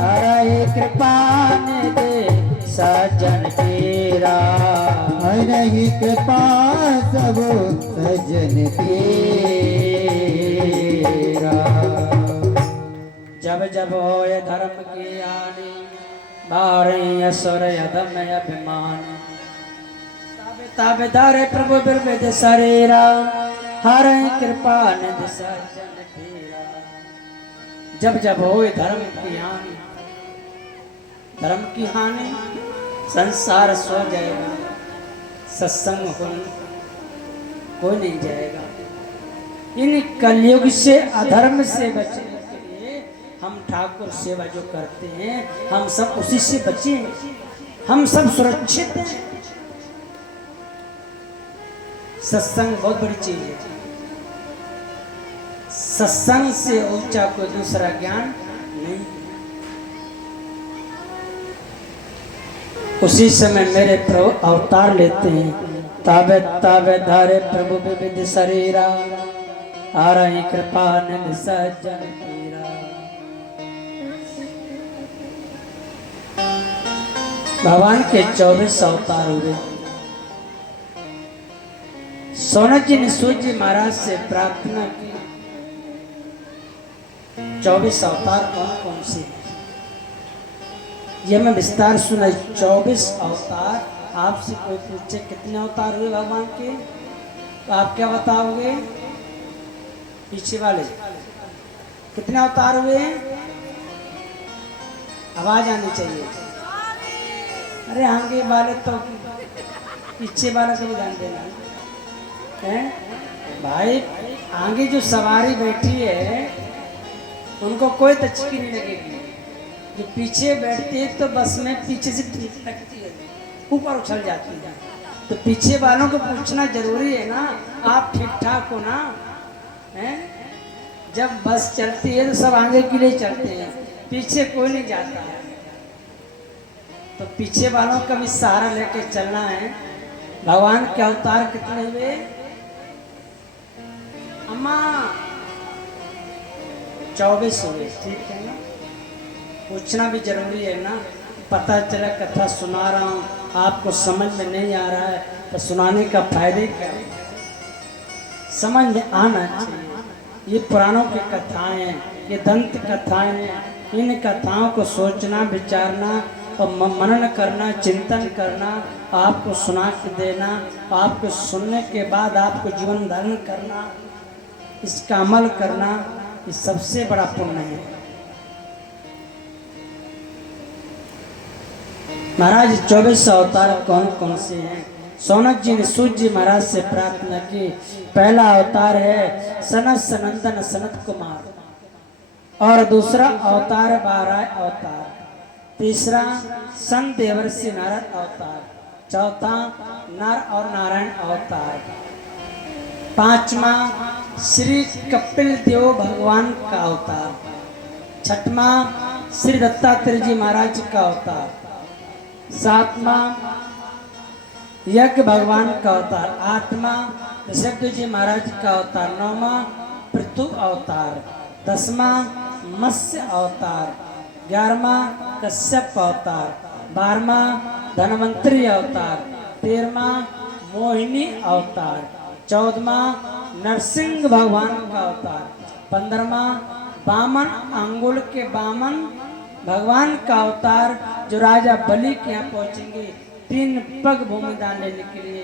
हरे कृपा दे सज्जन पीरा, हरहि कृपा सब सज्जन पीरा। जब जब होए धर्म की हानि, बारैया असुर अधम अभिमान, तब धरे प्रभु बिरबिद शरीरा, हरे कृपा निधि सज्जन पीरा। जब जब होए धर्म की हानि, धर्म की हानि संसार सो जाएगा, सत्संग हो कोई नहीं जाएगा। इन कलयुग से अधर्म से बचने के लिए हम ठाकुर सेवा जो करते हैं हम सब उसी से बचे, हम सब सुरक्षित हैं। सत्संग बहुत बड़ी चीज है। सत्संग से ऊंचा कोई दूसरा ज्ञान नहीं। उसी समय मेरे प्रभु अवतार लेते हैं। ताबे ताबे धारे प्रभु विविध शरीरा, आ रही कृपा निधि सज्जन पीरा। भगवान के 24 अवतार हुए। सोनक जी ने सूर्य जी महाराज से प्रार्थना की 24 अवतार कौन कौन से हैं? ये मैं विस्तार सुना। 24 अवतार। आपसे कोई पूछे कितने अवतार हुए भगवान के, तो आप क्या बताओगे? पीछे वाले कितने अवतार हुए? आवाज आनी चाहिए। अरे आगे वाले तो पीछे वाले को भी ध्यान देना है भाई। आगे जो सवारी बैठी है उनको कोई तचकी नहीं लगेगी। जो पीछे बैठती है तो बस में पीछे से लगती है, ऊपर उछल जाती है। तो पीछे वालों को पूछना जरूरी है ना, आप ठीक ठाक हो ना? हैं? जब बस चलती है तो सब आगे के लिए चलते हैं, पीछे कोई नहीं जाता है। तो पीछे वालों का भी सहारा लेके चलना है। भगवान के अवतार कितने हुए अम्मा? 24 हुए। ठीक है ना, पूछना भी जरूरी है ना। पता चला कथा सुना रहा हूँ आपको समझ में नहीं आ रहा है तो सुनाने का फायदे क्या है? समझ में आना चाहिए। ये पुराणों की कथाएं हैं, ये दंत कथाएं हैं। इन कथाओं को सोचना, विचारना और मनन करना, चिंतन करना, आपको सुना के देना, आपको सुनने के बाद आपको जीवन धारण करना, इसका अमल करना, ये सबसे बड़ा पुण्य है। महाराज 24 अवतार कौन कौन से हैं? सोनक जी ने सूर्य जी महाराज से प्रार्थना की। पहला अवतार है सनत सनंदन सनत कुमार, और दूसरा अवतार 12 अवतार, तीसरा सन देवर्षि नारद अवतार, चौथा नर और नारायण अवतार, पांचवा श्री कपिल देव भगवान का अवतार, छठवा श्री दत्तात्रेय जी महाराज का अवतार, सातवां यज्ञ भगवान का अवतार, आठवां ऋषभ जी महाराज का अवतार, नौवां पृथु अवतार, 10वां मत्स्य अवतार, 11वां कश्यप अवतार, 12वां धनवंतरी अवतार, 13वां मोहिनी अवतार, 14वां नरसिंह भगवान का अवतार, 15वां बामन अंगुल के बामन भगवान का अवतार जो राजा बलि के यहाँ पहुंचेंगे 3 पग भूमि दान लेने के लिए,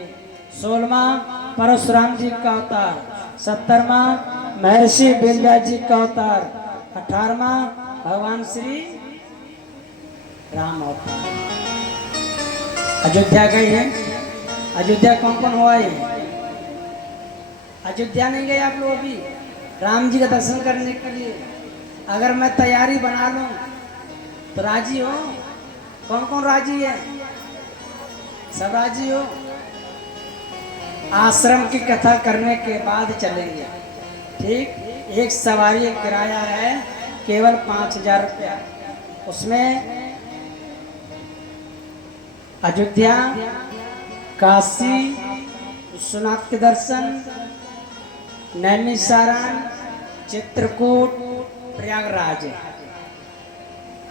16वां परशुराम जी का अवतार, 17वां महर्षि विंध्या जी का अवतार, 18वां भगवान श्री राम अवतार। अयोध्या गए हैं? अयोध्या कौन कौन हुआ है? अयोध्या नहीं गए आप लोग अभी राम जी का दर्शन करने के लिए? अगर मैं तैयारी बना लूं तो राजी हो? कौन कौन राजी है? सब राजी हो? आश्रम की कथा करने के बाद चलेंगे। ठीक, एक सवारी किराया है केवल 5000 रुपया। उसमें अयोध्या, काशी विश्वनाथ के दर्शन, नैमिषारण्य, चित्रकूट, प्रयागराज है।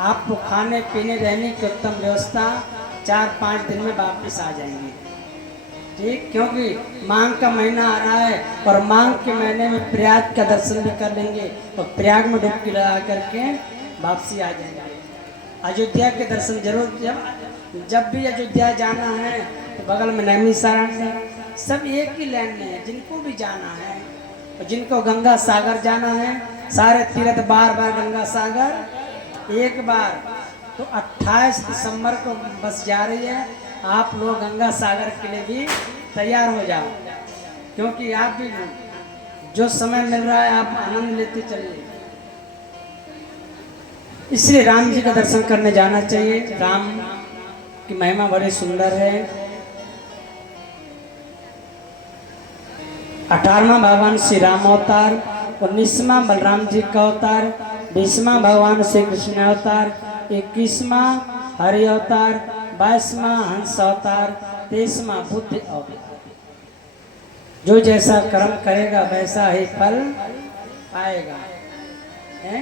आपको खाने पीने रहने की उत्तम व्यवस्था, 4-5 दिन में वापस आ जाएंगे। ठीक, क्योंकि माघ का महीना आ रहा है और माघ के महीने में प्रयाग का दर्शन भी कर लेंगे और प्रयाग में डुबकी लगा करके वापसी आ जाएंगे। अयोध्या के दर्शन जरूर, जब भी अयोध्या जाना है तो बगल में नैमिषारण्य है। सब एक ही लाइन में है। जिनको भी जाना है और जिनको गंगा सागर जाना है, सारे तीर्थ बार बार गंगा सागर एक बार, तो 28 दिसंबर को बस जा रही है। आप लोग गंगा सागर के लिए भी तैयार हो जाओ, क्योंकि आप भी जो समय मिल रहा है आप आनंद लेते चलिए। इसलिए राम जी का दर्शन करने जाना चाहिए। राम की महिमा बड़ी सुंदर है। 18वां भगवान श्री राम अवतार, 19वां बलराम जी का अवतार, 20वां भगवान श्री कृष्ण अवतार, 21वां हरि अवतार, 22वां हंस अवतार, 23वां बुद्ध अवतार। जो जैसा कर्म करेगा वैसा ही फल पाएगा। है?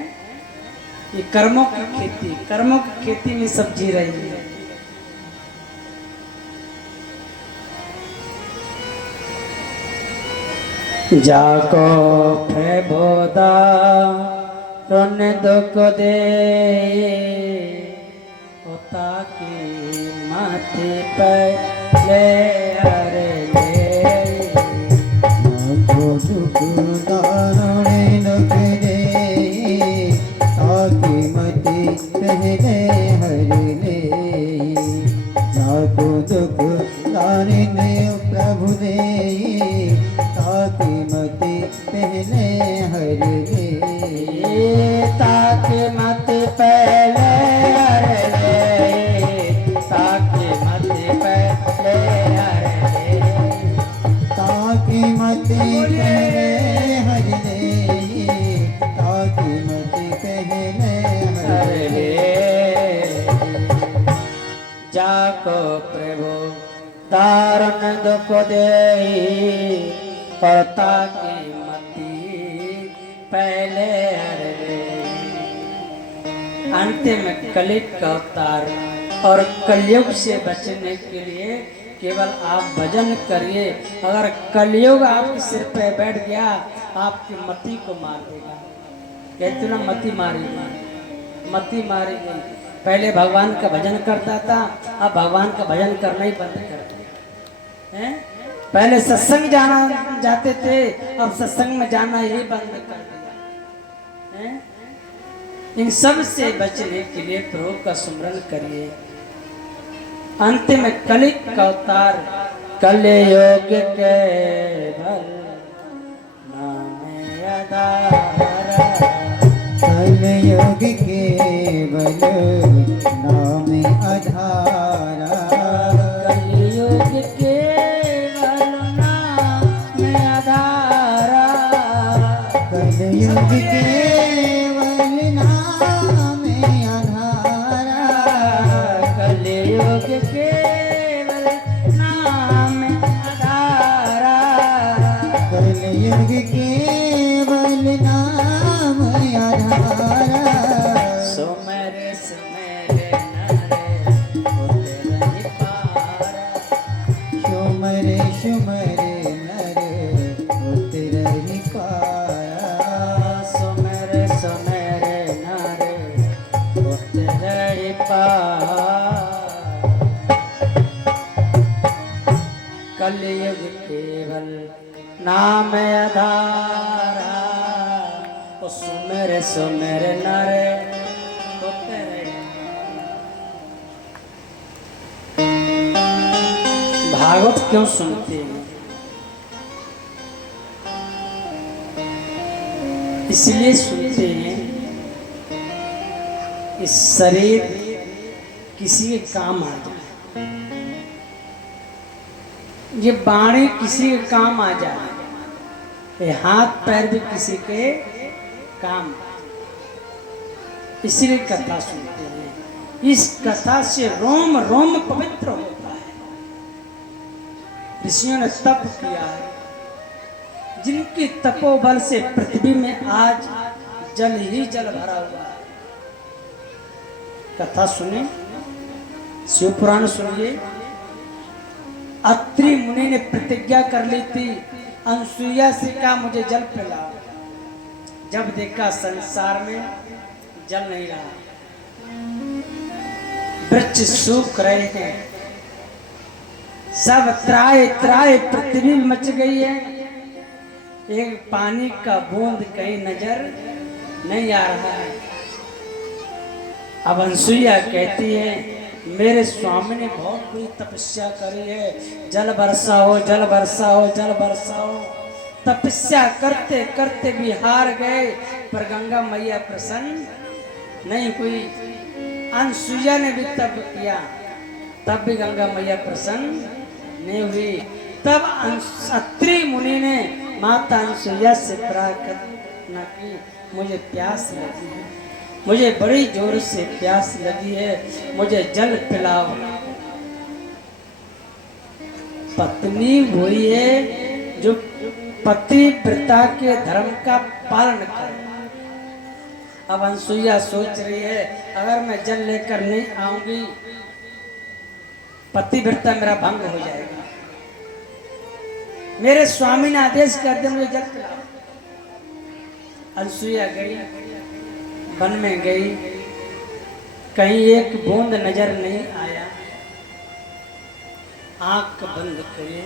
ये कर्मों की खेती, कर्मों की खेती में सब जी रही है। जाको प्रबोदा रोन दुख दे होता की माथे पर ले अरे ले को दुख दाने दुख दे ताकि मति पहले हर ले को दुख दाने प्रभु दे ताकि मति पहले हर ले ताकि मत पहले हर ले ताकि मत पहले हर ले ताकि मति पहले हर ले ताकि मति पहले हर ले जाको प्रभु दारुण दुख दे और ताकि मति पहले हर ले अंतिम कलियुग का अवतार और कलयुग से बचने के लिए केवल आप भजन करिए। अगर कलयुग आपके सिर पे बैठ गया आपकी मति को मार देगा। कहते ना मति मारी गई, मति मारी गई। पहले भगवान का भजन करता था, अब भगवान का भजन करना ही बंद कर दिया है। पहले सत्संग जाना जाते थे, अब सत्संग में जाना ही बंद कर दिया है। इन सब से बचने के लिए प्रभु का सुमरन करिए। अंतिम कलियुग का अवतार कलयुग केवल नाम आधारा कलयुग केवल नाम आधारा कलयुग केवल नाम आधारा कलयुग केवल नाम आधारा कलयुग केवल नाम आधारा कलयुग केवल नाम आधारा सुमर सुमर नरे होते रही पारा सुमर सुमर नर उतरहि पारा सुमर सुमर नरे होते रही पारा कलयुग केवल नाम आधारा ओ सुमर सुमर नरे होते रहे। भागवत क्यों सुनते हैं? इसलिए सुनते हैं कि शरीर किसी के काम आ जाए, ये बाणी किसी के काम आ जाए, ये हाथ पैर भी किसी के काम आ जाए। इसलिए कथा सुनते हैं। इस कथा से रोम रोम पवित्र होता है। ऋषियों ने तप किया है, जिनकी तपोबल से पृथ्वी में आज जल ही जल भरा हुआ है। कथा सुने, शिव पुराण सुनिए। अत्रि मुनि ने प्रतिज्ञा कर ली थी, अनसुईया से कहा मुझे जल पिलाओ। जब देखा संसार में जल नहीं रहा, वृक्ष सूख रहे हैं, सब त्राय त्राय पृथ्वी मच गई है, एक पानी का बूंद कहीं नजर नहीं आ रहा है। अब अनसुईया कहती है मेरे स्वामी ने बहुत बड़ी तपस्या करी है, जल वर्षा हो जल वर्षा हो जल वर्षा हो। तपस्या करते करते भी हार गए, पर गंगा मैया प्रसन्न नहीं हुई। अनसुईया ने भी तप किया, तब भी गंगा मैया प्रसन्न नहीं हुई। तब अत्रि मुनि ने माता अनसुईया से प्रार्थना की, मुझे प्यास लगी है, मुझे बड़ी जोर से प्यास लगी है, मुझे जल पिलाओ। पत्नी हुई है जो पतिव्रता के धर्म का पालन करे। अब अनसुईया सोच रही है अगर मैं जल लेकर नहीं आऊंगी, पतिव्रता मेरा भंग हो जाएगा, मेरे स्वामी ने आदेश कर दिया मुझे जल पिलाओ। अनसुईया गई, वन में गई, कहीं एक बूंद नजर नहीं आया। आंख बंद करी,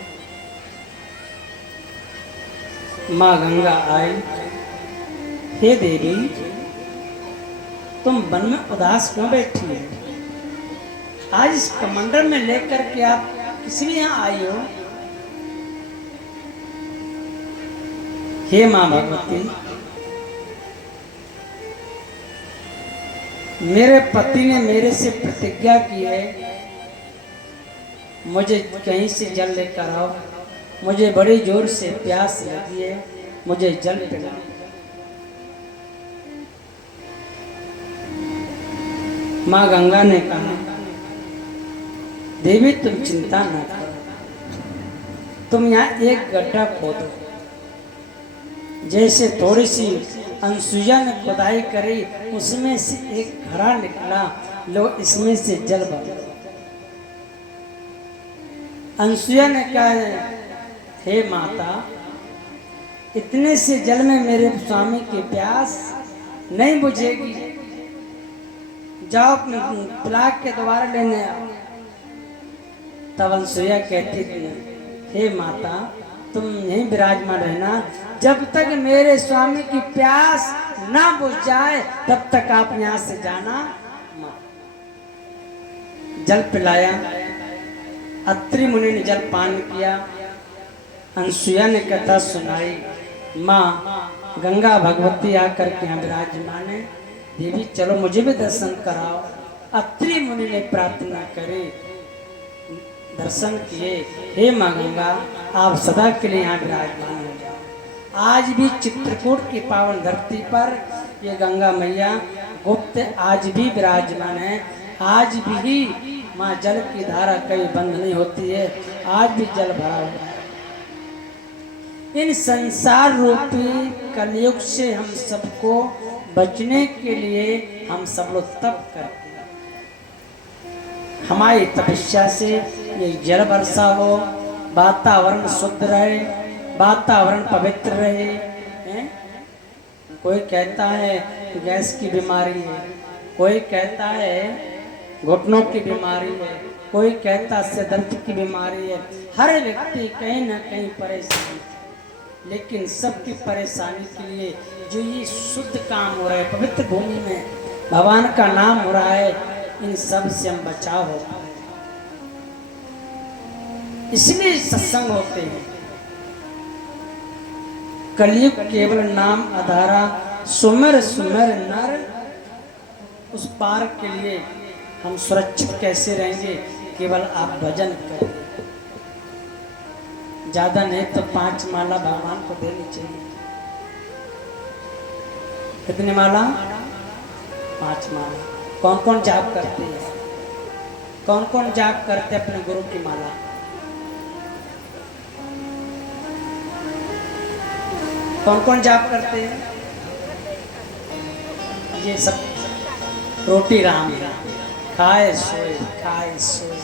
माँ गंगा आई, हे देवी तुम वन में उदास क्यों बैठी है? आज इस कमंडल में लेकर के आप किस लिए यहाँ आई हो? हे माँ भगवती, मेरे पति ने मेरे से प्रतिज्ञा की है मुझे कहीं से जल लेकर आओ, मुझे बड़ी जोर से प्यास लगी है, मुझे जल पिलाओ। माँ गंगा ने कहा देवी तुम चिंता न करो, तुम यहाँ एक गड्ढा खोदो। जैसे थोड़ी सी अनसुईया ने खुदाई करी, उसमें से एक घड़ा निकला, लो इसमें से जल भरो। अनसुईया ने कहा हे माता, इतने से जल में मेरे स्वामी की प्यास नहीं बुझेगी, जाओ अपने पिला के दोबारा लेने आओ। तब अनसुईया कहती थी हे माता तुम यहीं विराजमान रहना, जब तक मेरे स्वामी की प्यास ना बुझ जाए तब तक आप यहाँ से जाना मत। जल पिलाया, अत्रि मुनि ने जल पान किया। अनसुईया ने कथा सुनाई, माँ गंगा भगवती आकर के यहाँ विराजमान है, देवी चलो मुझे भी दर्शन कराओ। अत्रि मुनि ने प्रार्थना करी, दर्शन किए, हे माँ गंगा आप सदा के लिए यहाँ विराजमान हो जाओ। आज भी चित्रकूट की पावन धरती पर ये गंगा मैया गुप्त आज भी विराजमान है। आज भी माँ जल की धारा कभी बंद नहीं होती है, आज भी जल भरा हुआ है। इन संसार रूपी कलयुग से हम सबको बचने के लिए हम सब लोग तप करते हैं। हमारी तपस्या से ये जल वर्षा हो, वातावरण शुद्ध रहे, वातावरण पवित्र रहे। कोई कहता है गैस की बीमारी है, कोई कहता है घुटनों की बीमारी है, कोई कहता है सिर दर्द की बीमारी है। हर व्यक्ति कहीं ना कहीं परेशान है, लेकिन सबकी परेशानी के लिए जो ये शुद्ध काम हो रहा है, पवित्र भूमि में भगवान का नाम हो रहा है, इन सब से हम बचाव होता है। इसलिए सत्संग होते हैं। कलयुग केवल नाम आधारा, सुमिर सुमिर नर। उस पार के लिए हम सुरक्षित कैसे रहेंगे? केवल आप भजन करें। ज्यादा नहीं तो 5 माला भगवान को देनी चाहिए। कितनी माला? 5 माला। कौन कौन जाप करते हैं? कौन कौन जाप करते हैं अपने गुरु की माला? कौन कौन जाप करते हैं? ये सब रोटी राम है, खाए सोए खाए सोए,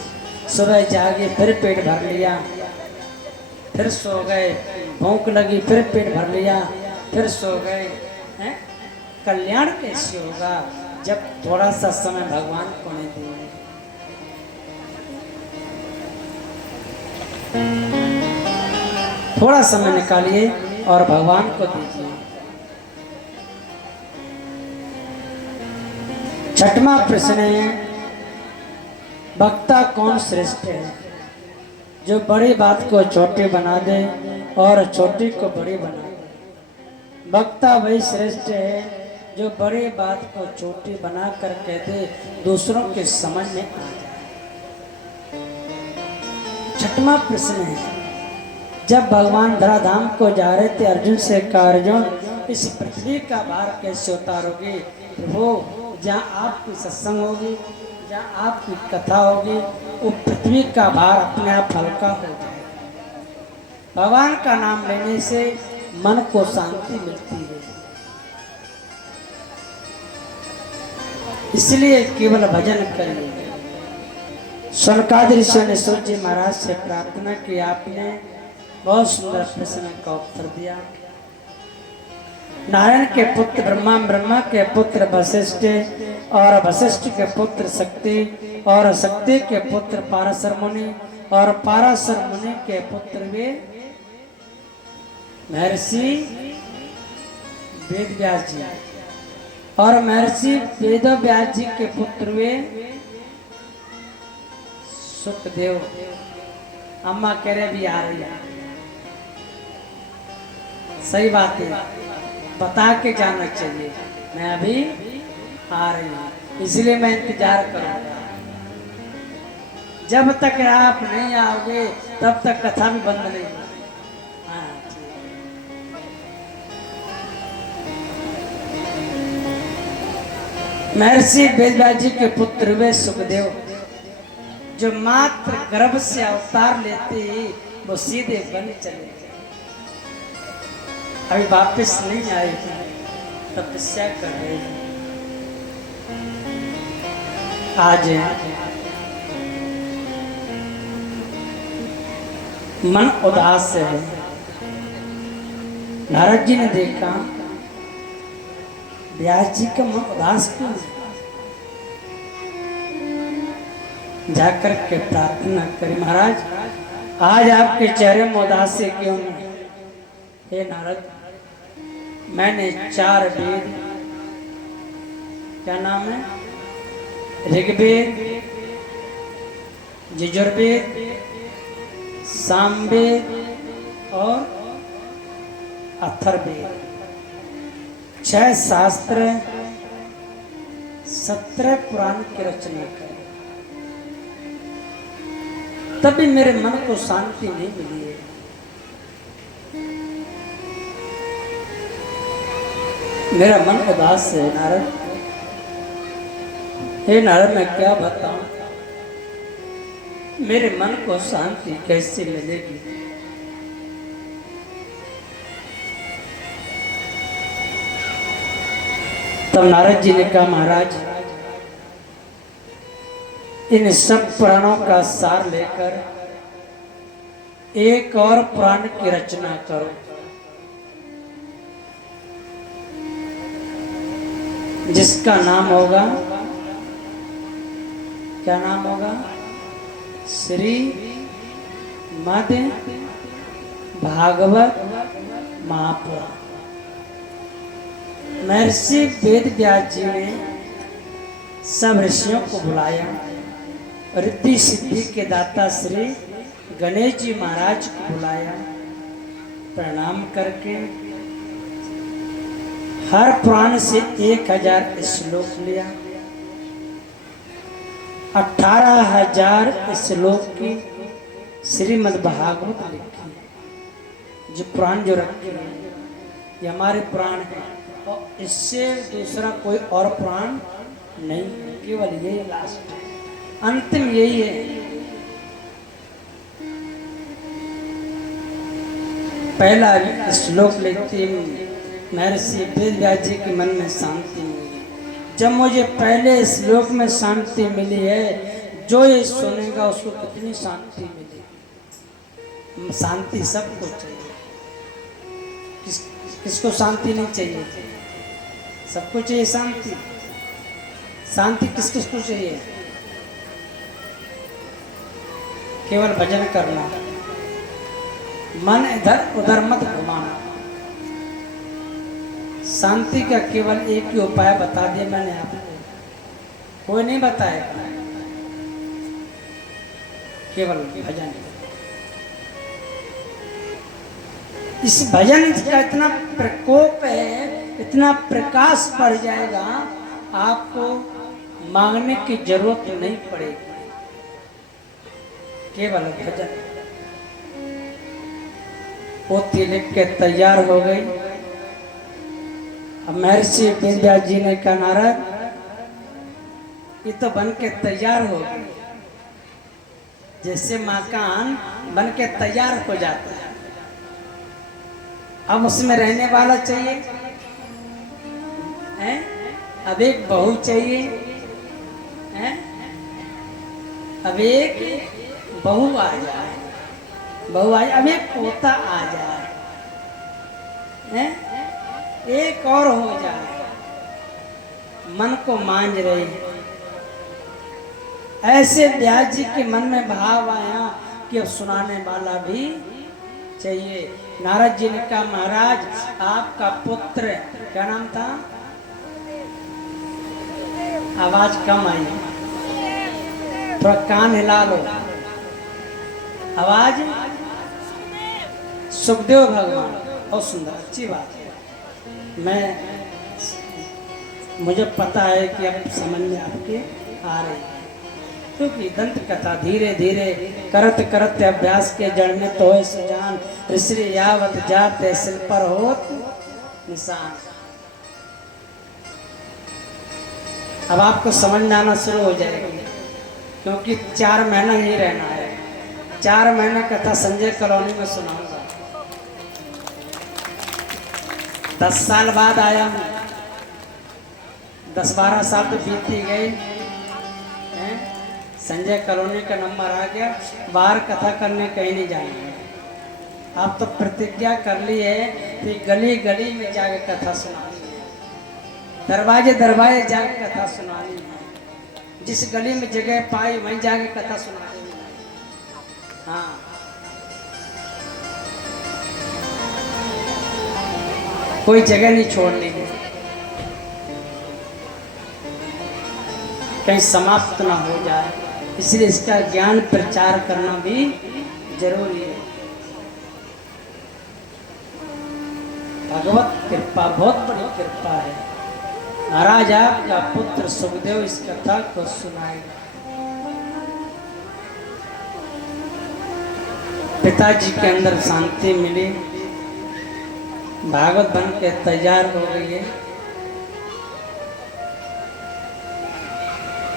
सुबह जागे फिर पेट भर लिया, फिर सो गए, भूख लगी फिर पेट भर लिया, फिर सो गए। हैं? कल्याण कैसे होगा जब थोड़ा सा समय भगवान को नहीं देंगे? थोड़ा समय निकालिए और भगवान को दीजिए। छठवां प्रश्न है, वक्ता कौन श्रेष्ठ है? जो बड़ी बात को छोटी बना दे और छोटी को बड़ी बना दे। वक्ता वही श्रेष्ठ है जो बड़ी बात को छोटी बना कर कह दे, दूसरों के समझ में आ जाए। छठवां प्रश्न है, जब भगवान धराधाम को जा रहे थे, अर्जुन से कहा अर्जुन इस पृथ्वी का भार कैसे उतारोगे? प्रभु जहाँ आपकी सत्संग होगी, जहाँ आपकी कथा होगी, वो पृथ्वी का भार अपने आप हल्का हो जाएगा। भगवान का नाम लेने से मन को शांति मिलती है। इसलिए केवल भजन करिए। सनकादिक ऋषि ने सूर्य महाराज से प्रार्थना की, आपने बहुत सुंदर प्रश्न का उत्तर दिया। नारायण के पुत्र ब्रह्मा, ब्रह्मा के पुत्र वशिष्ठ, और वशिष्ठ के पुत्र शक्ति, और शक्ति के पुत्र पाराशर मुनि, और पाराशर मुनि के पुत्र वे महर्षि वेद व्यास जी, और महर्षि वेद व्यास जी के पुत्र वे सुखदेव। अम्मा कह रहे भी आ रही है, सही बात है, बता के जाना चाहिए मैं अभी आ रही हूँ, इसलिए मैं इंतजार करूंगा। जब तक आप नहीं आओगे तब तक कथा भी बंद नहीं होगी। महर्षि वेदव्यास जी के पुत्र वे सुखदेव, जो मात्र गर्भ से अवतार लेते ही वो सीधे बन चले गए, अभी वापस नहीं आए, तपस्या कर रहे हैं। आज मन उदास है। नारद जी ने देखा व्यास जी का मन उदास क्यों है? जाकर के प्रार्थना करी, महाराज आज आपके चेहरे में उदासी क्यों है? हे नारद, मैंने 4 वेद, क्या नाम है, ऋग्वेद, यजुर्वेद, सामवेद और अथर्ववेद, 6 शास्त्र, 17 पुराण की रचना करी, तभी मेरे मन को शांति नहीं मिली है। मेरा मन उदास है नारद। हे नारद, मैं क्या बताऊं, मेरे मन को शांति कैसे मिलेगी? तब नारद जी ने कहा, महाराज इन सब पुराणों का सार लेकर एक और पुराण की रचना करो, जिसका नाम होगा, क्या नाम होगा, श्री मद भागवत महापुराण। महर्षि वेद व्यास जी ने सब ऋषियों को बुलाया, रिद्धि सिद्धि के दाता श्री गणेश जी महाराज को बुलाया, प्रणाम करके हर पुराण से 1000 श्लोक लिया, 18,000 श्लोक की श्रीमद् भागवत लिखी। जो पुराण जो रखे हैं ये हमारे पुराण है, और इससे दूसरा कोई और पुराण नहीं, केवल यही लास्ट है, अंतिम यही है। पहला श्लोक लिखती महर्षि वेदव्यास जी के मन में शांति मिली। जब मुझे पहले श्लोक में शांति मिली है, जो ये सुनेगा उसको कितनी शांति मिली। शांति सबको चाहिए, किसको शांति नहीं चाहिए? सबको चाहिए शांति। शांति किस किस को चाहिए? केवल भजन करना, मन इधर उधर मत घुमाना। शांति का केवल एक ही उपाय बता दिया मैंने आपको, कोई नहीं बताएगा, केवल भजन। इस भजन का इतना प्रकोप है, इतना प्रकाश पड़ जाएगा, आपको मांगने की जरूरत नहीं पड़ेगी, केवल भजन। पोथी लिख के तैयार हो गई। अब महर्षि वेदव्यास जी ने कहा, नारद ये तो बन के तैयार हो गई, जैसे मकान बन के तैयार हो जाता है, अब उसमें रहने वाला चाहिए, हैं? अब एक बहू चाहिए, हैं? अब एक बहू आ जाए, बहू आई, अब एक पोता आ जाए, हैं? एक और हो जाए, मन को मांझ रही। ऐसे व्यास जी के मन में भाव आया कि अब सुनाने वाला भी चाहिए। नारद जी ने कहा, महाराज आपका पुत्र, क्या नाम था? आवाज कम आई, थोड़ा कान हिला लो। आवाज, सुखदेव भगवान। बहुत सुंदर, अच्छी बात है। मुझे पता है कि अब समझ में आपके आ रही है, क्योंकि दंत कथा धीरे धीरे करत करत अभ्यास के जड़ में तो सुजान, ऋषि यावत जाते सिल पर होत निशान। अब आपको समझ में आना शुरू हो जाएगी, क्योंकि 4 महीना ही रहना है। 4 महीने कथा संजय कॉलोनी में सुनाऊंगा। 10 साल बाद आया हूँ, 10-12 साल तो बीत ही गए। संजय कॉलोनी का नंबर आ गया, बाहर कथा करने कहीं नहीं जाएंगे। आप तो प्रतिज्ञा कर ली है कि गली गली में जाकर कथा सुनानी है, दरवाजे दरवाजे जाकर कथा सुनानी है, जिस गली में जगह पाई वहीं जाकर कथा सुनानी है। हाँ, कोई जगह नहीं छोड़नी है, कहीं समाप्त ना हो जाए, इसलिए इसका ज्ञान प्रचार करना भी जरूरी है। भगवत कृपा, बहुत बड़ी कृपा है। महाराज आपका पुत्र सुखदेव इस कथा को सुनाएगा। पिताजी के अंदर शांति मिली, भागवत बन के तैयार हो गई है।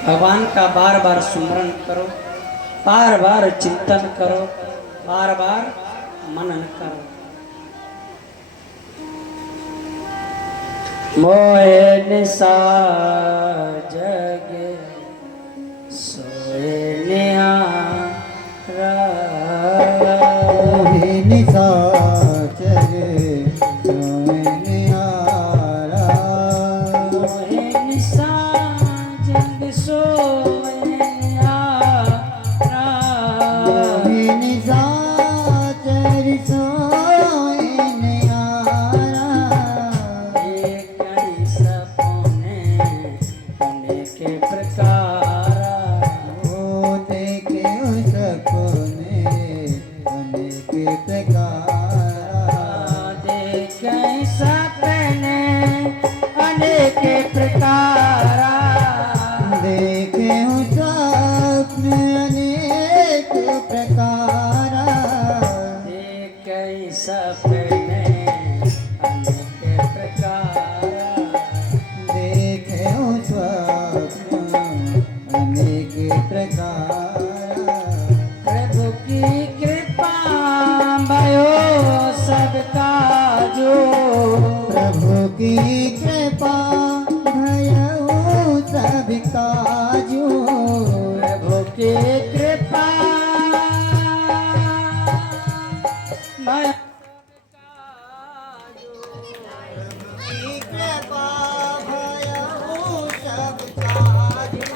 भगवान का बार बार सुमरन करो, बार बार चिंतन करो, बार बार मनन करो। मोए निशा जग सोए निहारा, मोहे निशा जग सोए निहारा, मोए निशा जग सोए निहारा, मोहे निशा जग सोए निहारा, कई सपने अनेक प्रकारा, ओ देखे सपने अनेक प्रकारा, देखे सपने अनेक प्रकारा, देखे सपने अनेक प्रकारा, देखे सपने अनेक प्रकारा, देखे स्वप्न अनेक प्रकारा, प्रभु की कृपा भयो सबका जो, प्रभु की कृपा भयउ सबका जो, प्रभु की कृपा मैं की कृपा भयउ सबका जो,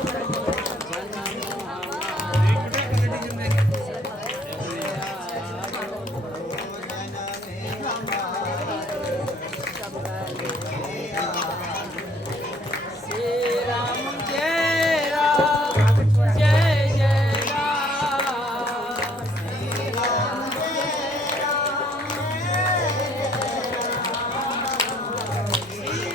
श्री राम जय राम जय जय राम, श्री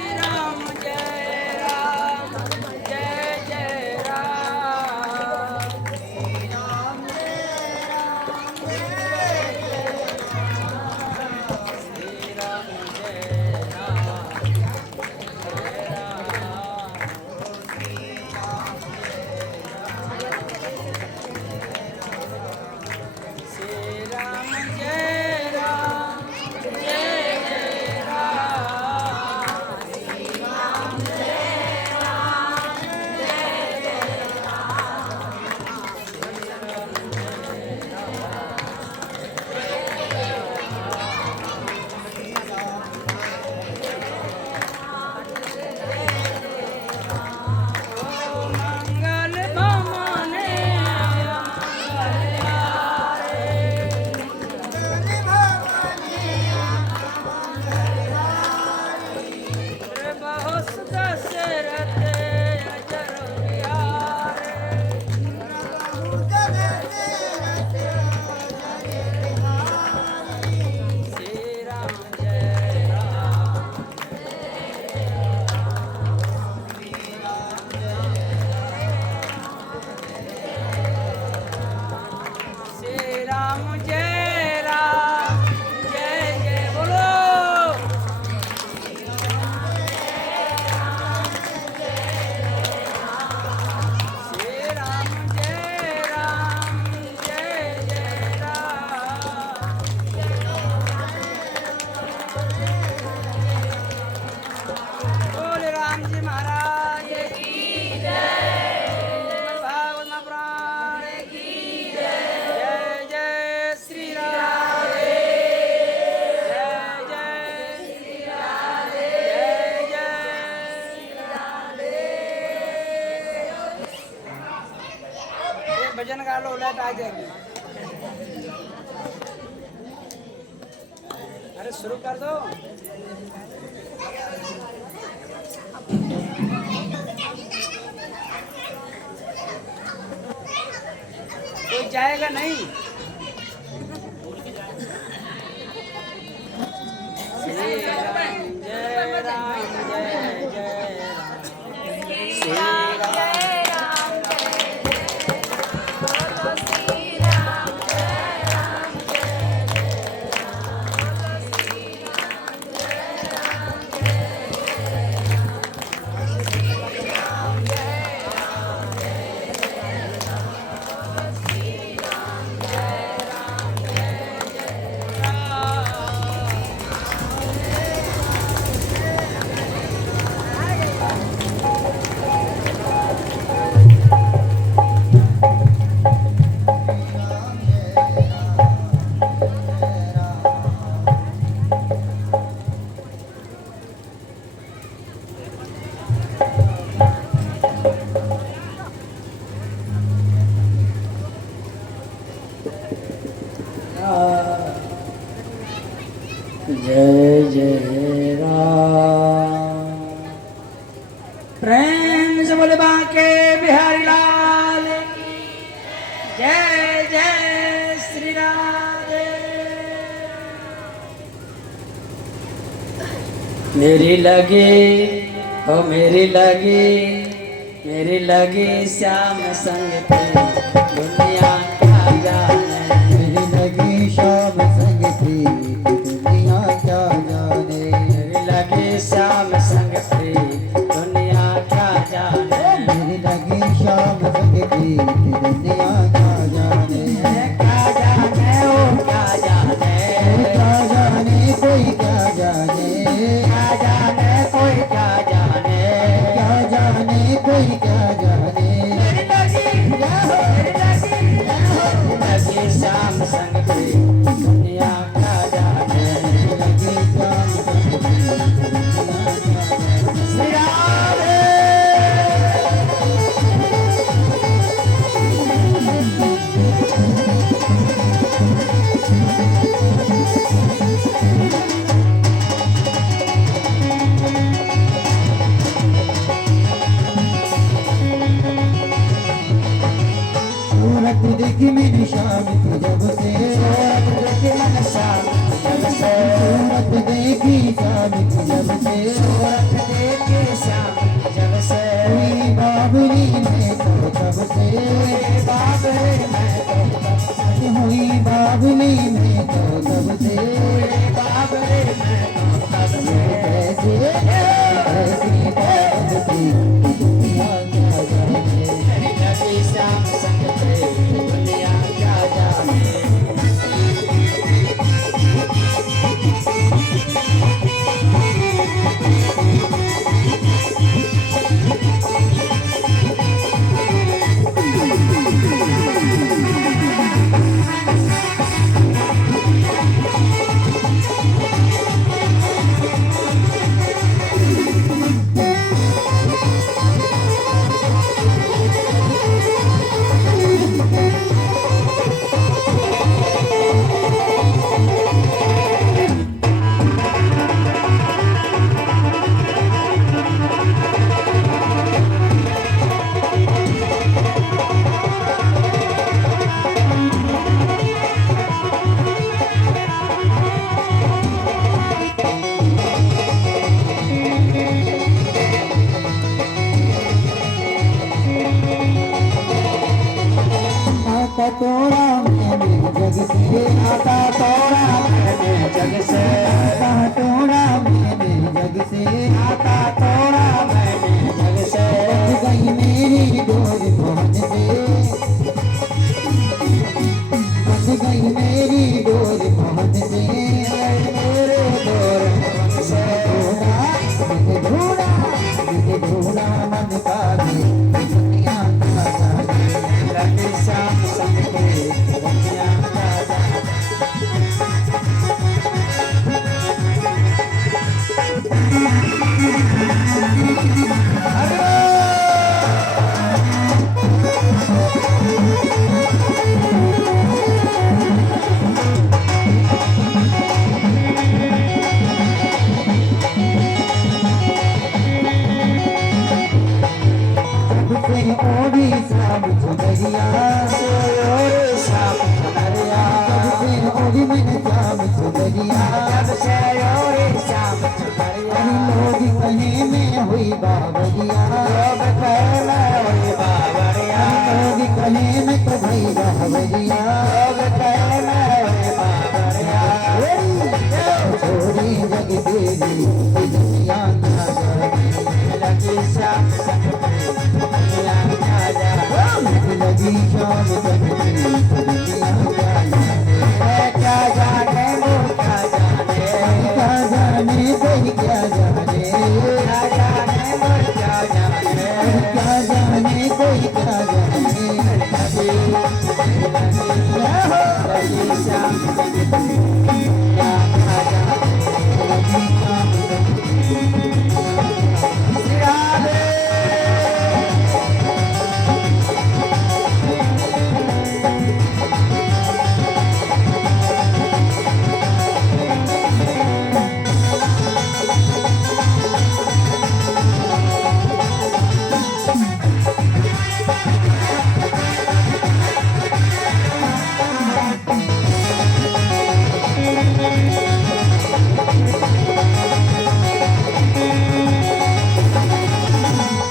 डालो, लाइट आ जाएगी। अरे शुरू कर दो। कोई जाएगा नहीं। श्री राम जय राम जय जय राम। श्री राम जय जय राम। प्रेम से बोले बांके बिहारी लाल की जय जय श्री राधे। मेरी लगी ओ मेरी लगी श्याम संग पे दुनिया क्या जाने। मेरी लगी शाम संग थी दुनिया क्या जाने। मेरी लगी श्याम संग पे दुनिया क्या जाने। मेरी लगी शाम संग थी दुनिया क्या जाने। क्या जाने ओ क्या जाने। क्या जाने कोई क्या जाने। क्या जाने कोई क्या जाने। क्या जाने कोई क्या जाने। मेरी लगी श्याम संग पे दुनिया क्या जाने। मेरी लगी शाम संग थी दुनिया क्या जाने। श्री राधे। सूरत देखी मेरी शाम की जब से। सूरत देखी शाम की जब से। हुई बाबरी में तो तब से। हुई बाबरी में तो तब से। कैसे ऐसी बात थी दुनिया क्या जाने। श्याम संग पे दुनिया क्या जाने। बावरिया लोग कहे मैं वही बावरिया लोग कहे मैं तो भाई बावरिया लोग कहे मैं वही बावरिया छोड़ी जग तेरी दुनिया क्या जाने लगी शाम दुनिया क्या जाने लगी शाम दुनिया क्या जाने वो क्या जाने कोई क्या जाने क्या जाने वो क्या जाने कोई क्या जाने लगी शाम दुनिया क्या जाने लगी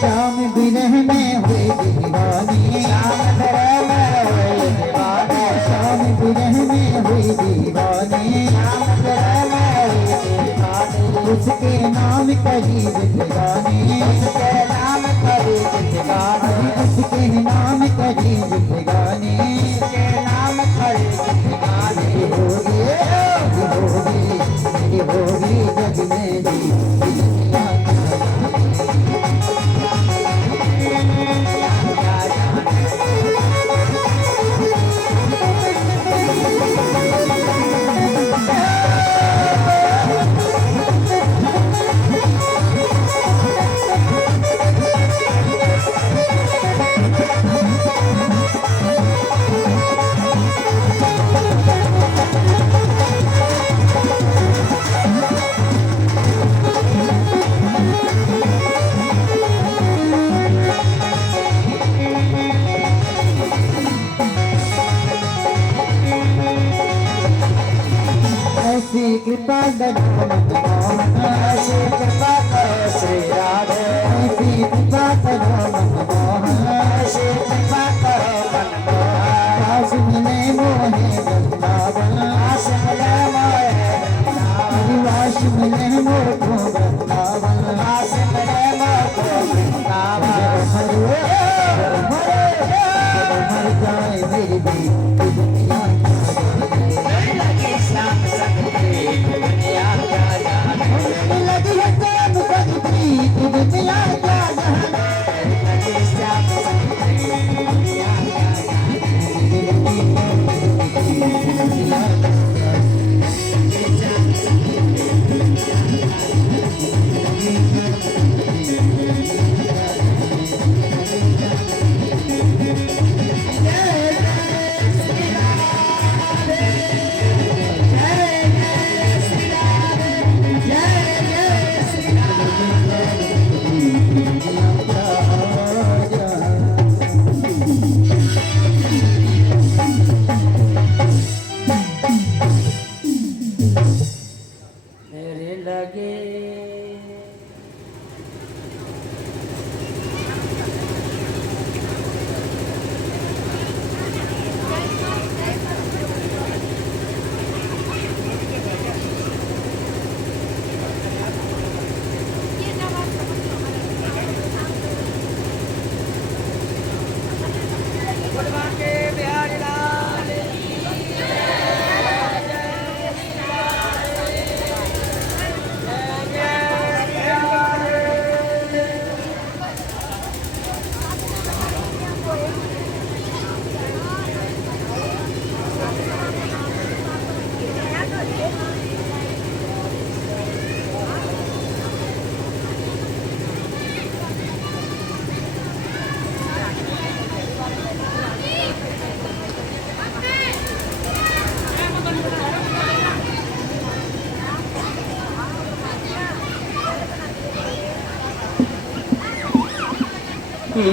शाम उसके नाम करी जिंदगानी उसके नाम करी जिंदगानी उसके नाम करी जिंदगानी उसके नाम करी जिंदगानी होगी जग में जी दुनिया क्या जाने कृपा ऐसी कृपा करो श्री राधे ऐसी कृपा करो मनमोहन ऐसी कृपा करो मनमोहन पास मिले मोहे वृंदावन पास मिले मोहे पास मिले मोको वृंदावन पास मिले मोको वृंदावन मर जाए मेरी बेटी दुनिया लगी शाम सकती दुनिया क्या जाने लगी शाम सकती दुनिया क्या जाने लगी शाम सकती दुनिया क्या जाने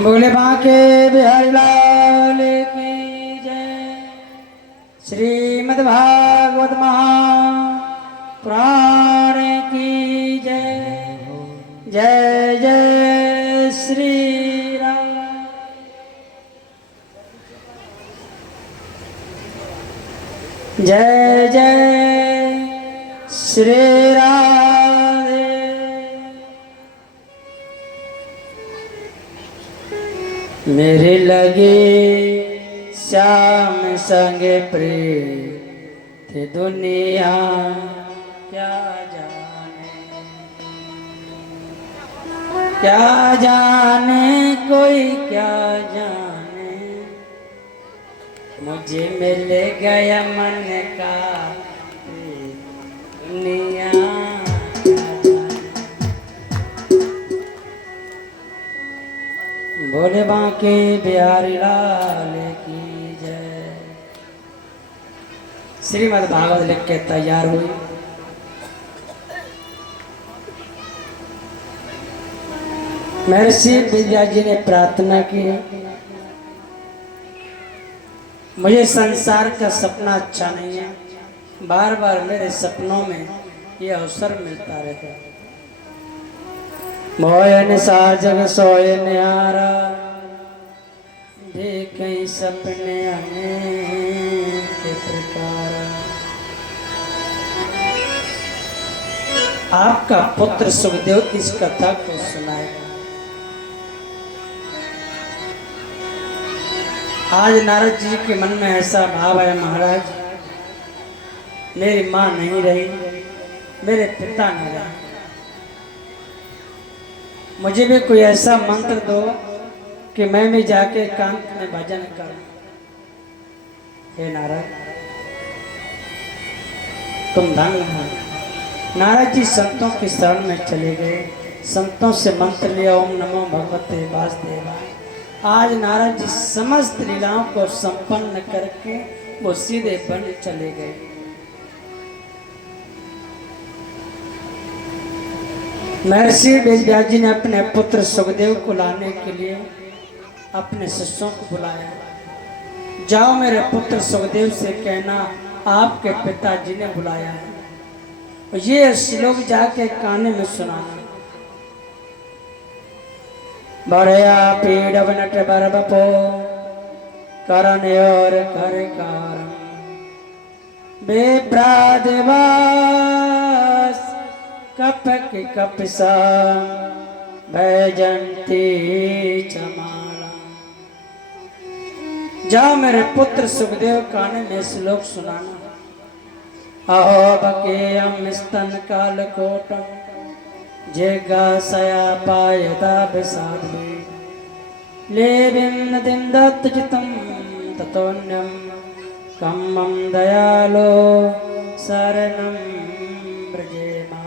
बोले बांके बिहारी लाल की जय। श्रीमद् भागवत महापुराण की जय। जय जय जय जय श्री राधे। मेरे लगे श्याम संग प्रीत दुनिया क्या जाने कोई क्या जाने, मुझे मिल गया मन का दुनिया क्या जाने। बोले बांके बिहारी लाल की जय। श्रीमद् भागवत लिख के तैयार हुई। महर्षि विद्या जी ने प्रार्थना की, मुझे संसार का सपना अच्छा नहीं है, बार बार मेरे सपनों में ये अवसर मिलता रहे। मोयन साजग सोय न्यारा, देखे सपने अनेक प्रकार। आपका पुत्र सुखदेव इस कथा को सुनाएगा। आज नारद जी के मन में ऐसा भाव है, महाराज मेरी माँ नहीं रही, मेरे पिता न रहे, मुझे भी कोई ऐसा मंत्र दो कि मैं भी जाके एकांत में भजन करूं। हे नारद तुम धन्य हो। नारद जी संतों की शरण में चले गए, संतों से मंत्र लिया, ओम नमो भगवते वासुदेवाय। आज नारद जी समस्त लीलाओं को संपन्न करके वो सीधे वन चले गए। महर्षि वेदव्यास जी ने अपने पुत्र सुखदेव को लाने के लिए अपने शिष्यों को बुलाया। जाओ मेरे पुत्र सुखदेव से कहना आपके पिताजी ने बुलाया है। ये श्लोक जाके काने में सुनाना। बड़या पीड़व नट बरबपो करण और कर कारण बेप्रादिवास कपक कपसा भजंती चमाला। जाओ मेरे पुत्र सुखदेव काने में श्लोक सुनाना। अहो बकेयम स्तन काल कोटम जेगा सया पायदा विसाधे लेविन दिन दत्तजितम ततोन्यम कम्मम दयालो शरणम ब्रजेमा।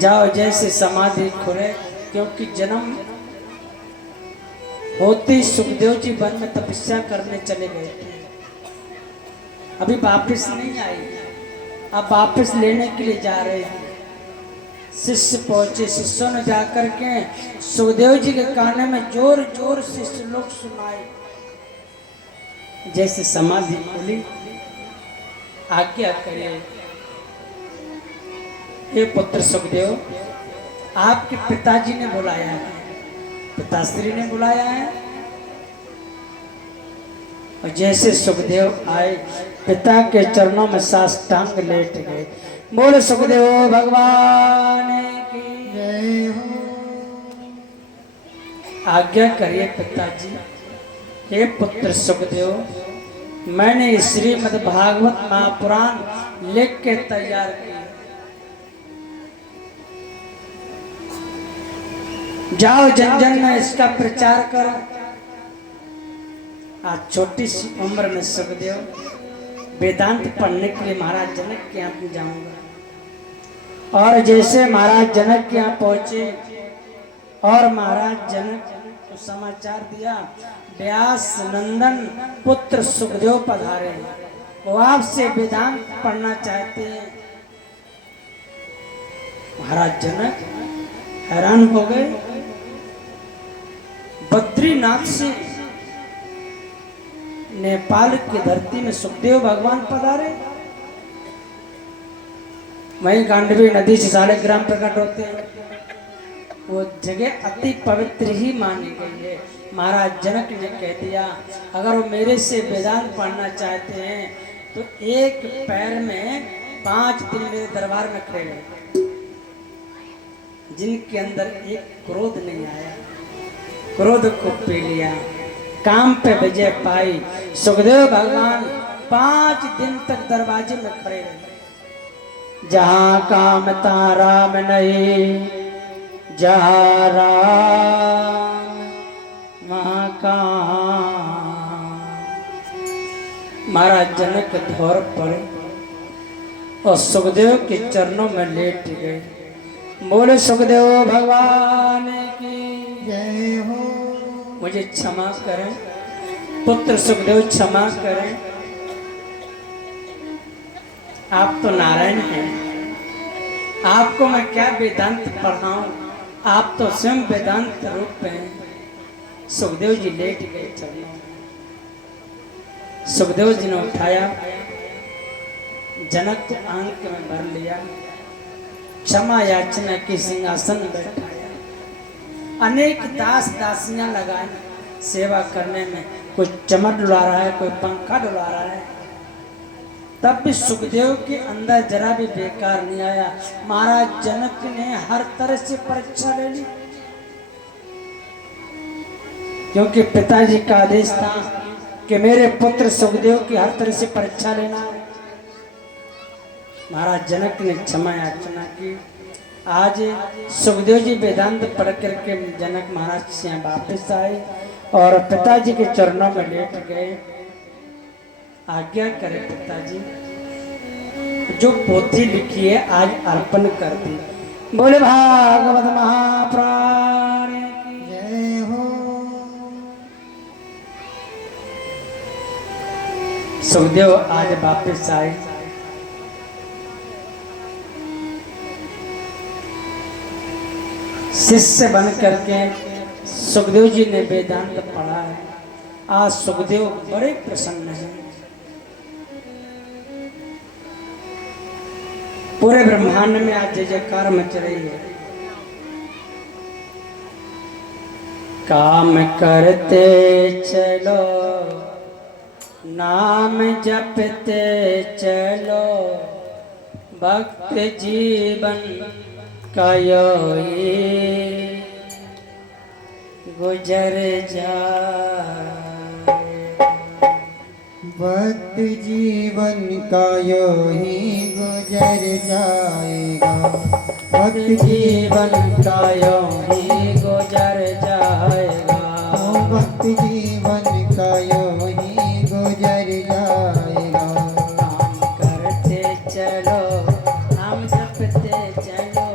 जाओ जैसे समाधि खुले, क्योंकि जन्म होते सुखदेव जी वन में तपस्या करने चले गए थे, अभी वापस नहीं आई, अब वापस लेने के लिए जा रहे हैं। शिष्य पहुंचे, शिष्यों ने जाकर के सुखदेव जी के काने में जोर जोर से श्लोक सुनाए। जैसे समाधि खुली, आज्ञा करे हे पुत्र सुखदेव, आपके पिताजी ने बुलाया है, पिताश्री ने बुलाया है। और जैसे सुखदेव आए, पिता के चरणों में साष्टांग लेट गए। बोले सुखदेव भगवान की जय हो। आज्ञा करिए पिताजी। हे पुत्र सुखदेव, मैंने श्रीमद् भागवत महापुराण लिख के तैयार किया, जाओ जन जन में इसका प्रचार करो। आज छोटी सी उम्र में सुखदेव वेदांत पढ़ने के लिए महाराज जनक के यहाँ जाऊंगा। और जैसे महाराज जनक के यहाँ पहुंचे और महाराज जनक को समाचार दिया, व्यास नंदन पुत्र सुखदेव पधारे हैं, वो आपसे वेदांत पढ़ना चाहते हैं। महाराज जनक हैरान हो गए। बद्रीनाथ से नेपाल की धरती में सुखदेव भगवान पधारे। वहीं गांडवी नदी से 3.5 ग्राम प्रकट होते हैं। वो जगह अति पवित्र ही मानी गई है। महाराज जनक ने कह दिया अगर वो मेरे से वेदांत पढ़ना चाहते हैं तो एक पैर में 5 दिन मेरे दरबार में खड़े रहे, जिनके अंदर एक क्रोध नहीं आया, क्रोध को पी लिया, काम पे विजय पाई। सुखदेव भगवान 5 दिन तक दरवाजे में खड़े रहे। जहां काम तारा में नहीं, जहां राम महाकाम। महाराज जनक धौर पड़े और सुखदेव के चरणों में लेट गए। बोले सुखदेव भगवान की जय हो। मुझे क्षमा करें पुत्र सुखदेव, क्षमा करें। आप तो नारायण हैं, आपको मैं क्या वेदांत पढ़ाऊं, आप तो स्वयं वेदांत रूप हैं। सुखदेव जी लेट गए चरणों। सुखदेव जी ने उठाया, जनक को आंख में भर लिया, क्षमा याचना के सिंहासन बैठाया। अनेक दास दासियां लगाए सेवा करने में, कोई चमर डुला रहा है, कोई पंखा डुला रहा है, तब भी सुखदेव के अंदर जरा भी बेकार नहीं आया। महाराज जनक ने हर तरह से परीक्षा ले ली, क्योंकि पिताजी का आदेश था कि मेरे पुत्र सुखदेव की हर तरह से परीक्षा लेना है। महाराज जनक ने क्षमा याचना की। आज सुखदेव जी वेदांत पढ़ करके जनक महाराज से यहाँ वापिस आए और पिताजी के चरणों में लेट गए। आज्ञा करे पिताजी, जो पोथी लिखी है आज अर्पण कर दी। बोले भागवत महाप्राण की जय हो। सुखदेव आज वापिस आए। शिष्य बन करके सुखदेव जी ने वेदांत पढ़ा है। आज सुखदेव बड़े प्रसन्न हैं। पूरे ब्रह्मांड में आज जय जयकार मच रही है। काम करते चलो, नाम जपते चलो, भक्त जीवन का योई गुजर जाए। भक्त जीवन का यो ही गुजर जाएगा। भक्त जीवन का यो ही गुजर जाएगा। भक्त जीवन का यो ही गुजर जाएगा। काम करते चलो, नाम जपते चलो,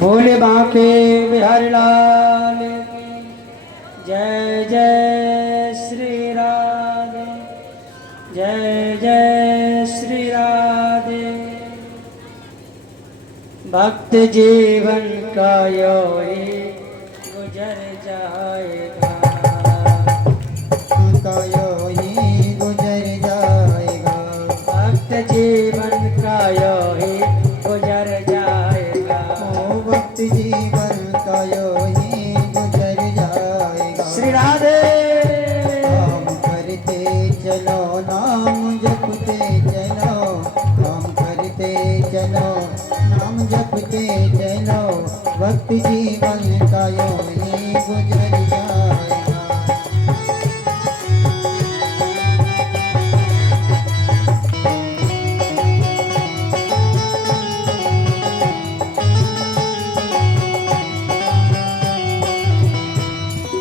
बोले बांके बिहारी लाल की जय। जय श्री राधे, जय जय श्री राधे। भक्त जीवन का योई गुजर जाएगा। का यो ही गुजर जाएगा। भक्त जीवन का योई गुजर जाएगा। जपते चलो, वक्त जीवन का यूं ही गुजर जाएगा।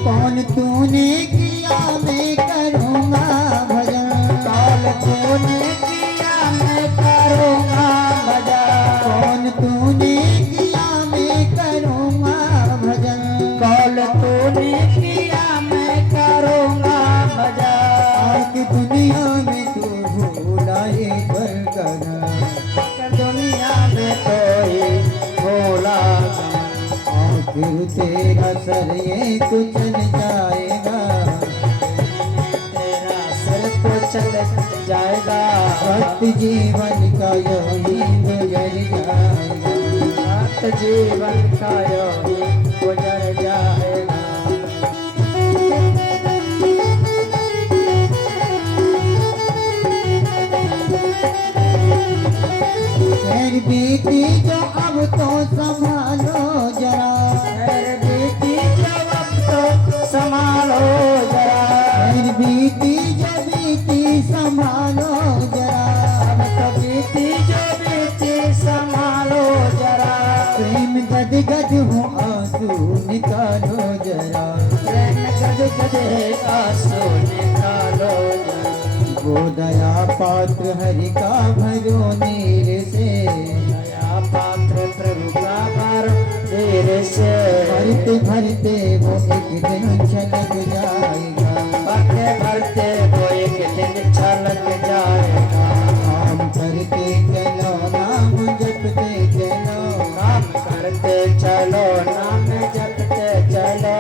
कौन तूने किया मैं करूँगा भजन, कौन तूने किया मैं करूँगा भजन, कौन तूने किया मैं करूँगा भजन, कौन तूने किया मैं करूँगा भजन। आज दुनिया में तू भूलाए पर करा, दुनिया में कोई भोला आखिर तेरा सर ये तो चल जाएगा, तेरा सर तो चल जाएगा। वक्त जीवन का यूं ही गुजर जाएगा। वक्त जीवन का यूं ही गुजर जाएगा। खैर बीती जो अब तो संभालो जरा, खैर बीती जब अब तो संभालो जरा, खैर बीती जो बीती संभालो जरा, अब तो बीती जो बीती संभालो जरा। प्रेम गद गद हो आंसू निकालो जरा, प्रेम गद गद आंसू निकालो जरा। वो दया पात्र हरि का भरो नीर से, दया पात्र प्रभु का भरो नीर से। भरते भरते वो एक दिन छलक जाएगा, भरते भरते वो एक दिन छलक जाएगा। काम करते चलो नाम जपते चलो, काम करते चलो नाम जपते चलो।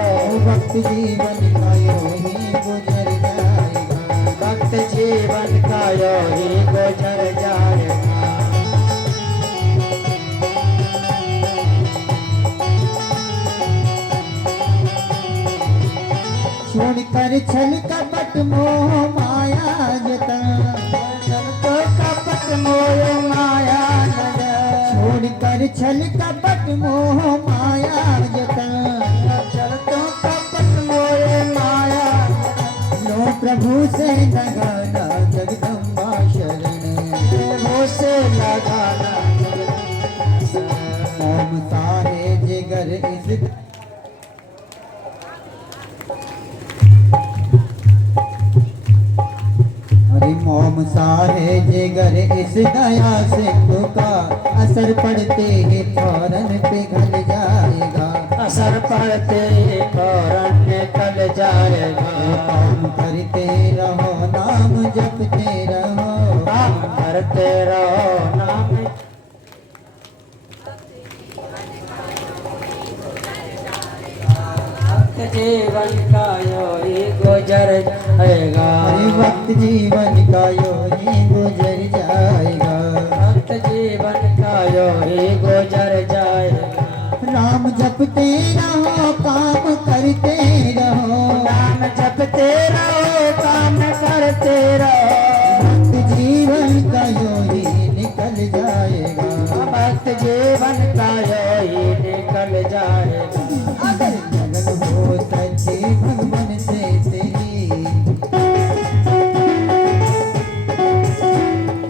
वक्त जीवन का यूं ही गुजर जाएगा। वक्त जीवन का यूं ही गुजर जाएगा। छोड़कर छल कपट मोह माया जतन, तो कपट मोह माया नजर, छोड़कर छल कपट मोह माया जतन, चल तो कपट मोह माया नजर। लो प्रभु से लगाना जगदम्बा शरण, प्रभु से लगाना ओम साहे जिगर इस हरि मोम साहे जिगर इस दया सिंधु का, असर पड़ते ही फौरन पिघल जाएगा। असर पड़ते फौरन निकल जाएगा। काम करते रहो नाम जपते रहो, काम करते रहो नाम। वक्त जीवन का यूं ही गुजर जाएगा। हरि वक्त जीवन का यूं ही गुजर जाएगा। वक्त जीवन का यूं ही गुजर जाएगा। राम जपते रहो काम करते रहो, नाम जपते रहो काम करते रहो। वक्त जीवन का यूं ही निकल जाएगा। वक्त जीवन का यूं ही निकल जाएगा। अगर जगन हो सच्चे भगवन से तेरी,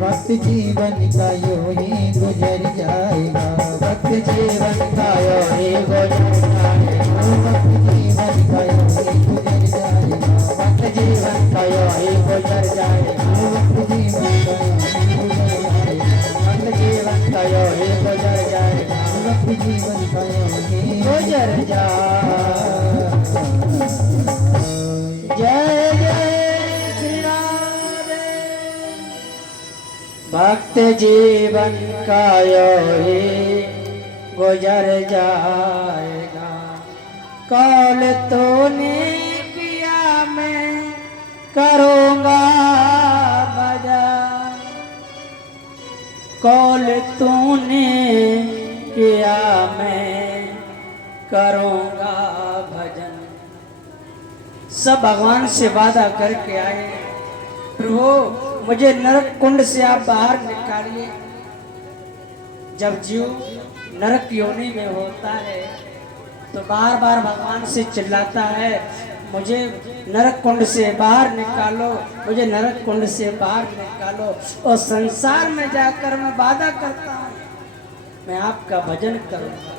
वक्त जीवन का यूं ही गुजर जाएगा। वक्त जीवन का यूं ही गुजर जाएगा। वक्त जीवन का यूं ही गुजर जाएगा। वक्त जीवन का यूं ही गुजर जाएगा। वक्त जीवन का यूं ही गुजर जाएगा। वक्त जीवन का यूं ही गुजर जाएगा। वक्त जीवन का यूं ही गुजर जा। जय जय श्री राम। भक्त जीवन का यूं ही गुजर जाएगा। कौल तूने किया मैं करूँगा भजन। कौल तूने किया मैं करूँगा भजन। सब भगवान से वादा करके आए, प्रभु मुझे नरक कुंड से आप बाहर निकालिए। जब जीव नरक योनि में होता है तो बार बार भगवान से चिल्लाता है, मुझे नरक कुंड से बाहर निकालो, मुझे नरक कुंड से बाहर निकालो। और संसार में जाकर मैं वादा करता हूँ, मैं आपका भजन करूँगा,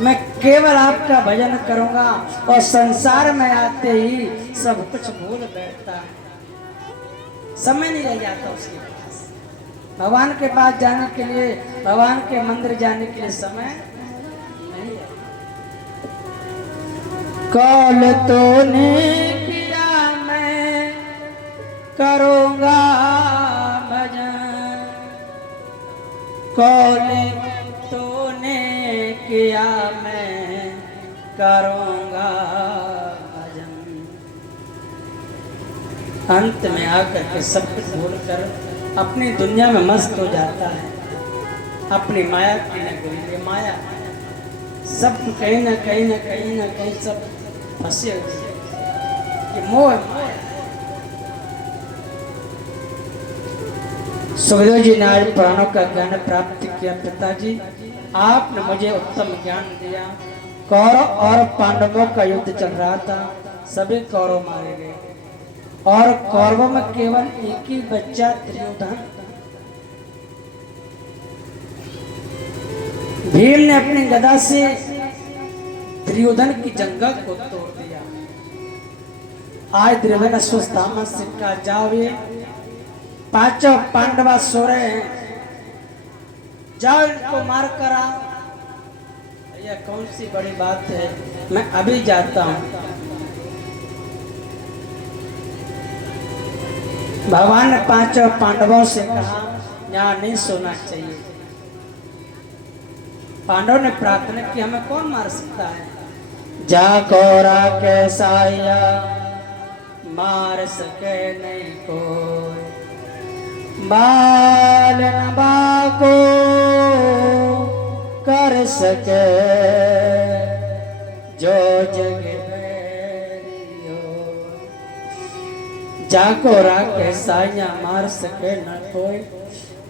मैं केवल आपका भजन करूँगा। और संसार में आते ही सब कुछ भूल बैठता है, समय नहीं रह जाता उसके पास। भगवान के पास जाने के लिए, भगवान के मंदिर जाने के लिए समय नहीं है। कौल तूने किया मैं करूँगा भजन, कौल तूने किया मैं करूँगा भजन। अंत में आकर के सब कुछ भूलकर अपनी दुनिया में मस्त हो जाता है, अपनी माया की नगरी में। माया सब कहीं ना कहीं ना कहीं ना कहीं सब फंसे हुए हैं, ये मोह माया। सुखदेव जी ने आज पुराणों का ज्ञान प्राप्त किया। पिताजी, आपने मुझे उत्तम ज्ञान दिया। कौरव और पांडवों का युद्ध चल रहा था, सभी कौरव मारे गए और कौरवों में केवल एक ही बच्चा दुर्योधन। भीम ने अपनी गदा से दुर्योधन की जंघा को तोड़ दिया। आज दुर्योधन अश्वत्थामा से कहा, जाओ ये पांचों पांडवा सो रहे हैं, जाओ इनको मार कर आओ। यह कौन सी बड़ी बात है, मैं अभी जाता हूं। भगवान ने पांचों पांडवों से कहा, यहाँ नहीं सोना चाहिए। पांडव ने प्रार्थना की, हमें कौन मार सकता है। जा कोरा कैसा मार सके नहीं कोई, बाल को कर सके जो जग जाको राके साइया मार सके न कोई,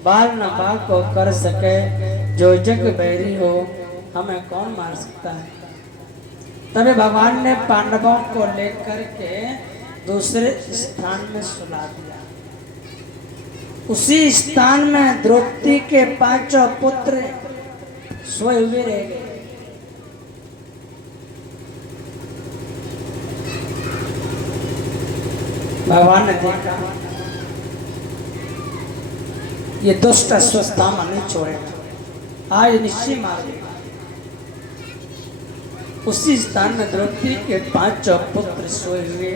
बाल नबा को कर सके जो जग बैरी हो, हमें कौन मार सकता है। तभी भगवान ने पांडवों को लेकर के दूसरे स्थान में सुला दिया। उसी स्थान में द्रौपदी के पांचों पुत्र सोए हुए रह गए। भगवान ने देखा ये दुष्ट अश्वत्थामा नहीं छोड़ेगा, आज निश्चय मार देगा। उसी स्थान में द्रौपदी के पांचों पुत्र सोए हुए।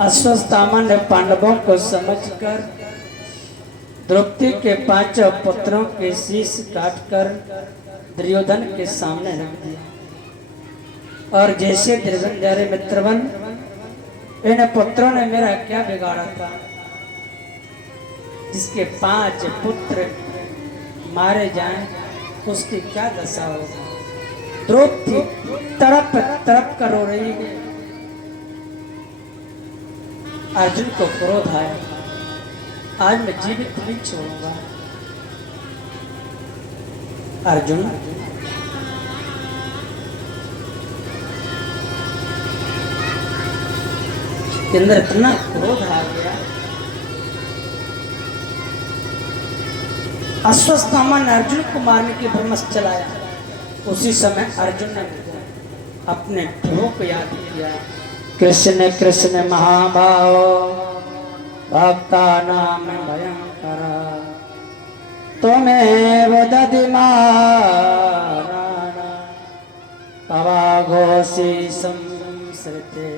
अश्वत्थामा ने पांडवों को समझकर द्रौपदी के पांचों पुत्रों के शीश काटकर दुर्योधन के सामने रख दिया। और जैसे दुर्योधन जा रहे, मित्रवन इन पुत्रों ने मेरा क्या बिगाड़ा था, जिसके 5 पुत्र मारे जाएं उसकी क्या दशा होगी। द्रौपदी तड़प तड़प कर रो रही है। अर्जुन को क्रोध आया, आज मैं जीवित नहीं छोड़ूंगा। अर्जुन के अंदर इतना क्रोध आ गया। अश्वत्थामा ने अर्जुन को मारने के ब्रह्मस्त्र चलाया। उसी समय अर्जुन ने अपने प्रभु को याद किया, कृष्ण कृष्ण महाभाव भक्ता नाम भयंकर, तुम्हें दधिमाना पवाघोषी संसृते।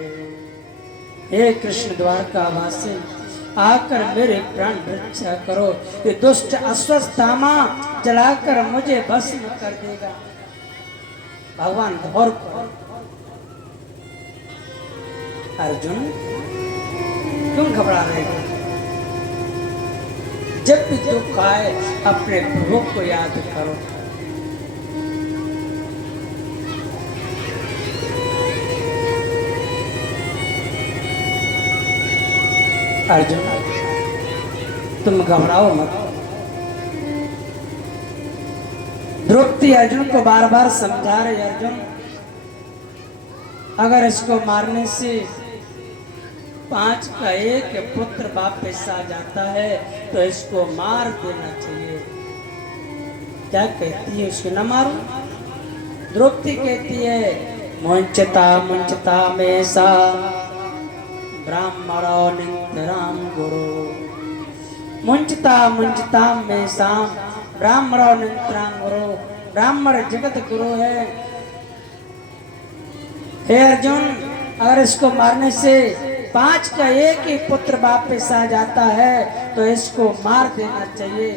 हे कृष्ण द्वारकावासी, आकर मेरे प्राण रक्षा करो। ये दुष्ट अश्वत्थामा जलाकर मुझे भस्म कर देगा। भगवान घोर पर अर्जुन क्यों घबरा रहे हो। जब भी दुख आए अपने प्रभु को याद करो। अर्जुन तुम घबराओ मत, द्रौपदी अर्जुन को बार बार समझा रहे, अर्जुन अगर इसको मारने से 5 का 1 पुत्र वापस आ जाता है तो इसको मार देना चाहिए। क्या कहती है, उसको न मारो? द्रौपदी कहती है मुंचता मुंचता में सा ब्राह्मणो निंतराम गुरु, मुंचता मुंचता में सा ब्राह्मणो निंतराम गुरु। ब्राह्मण जगत गुरु है। हे अर्जुन, अगर इसको मारने से 5 का 1 ही पुत्र वापस आ जाता है तो इसको मार देना चाहिए।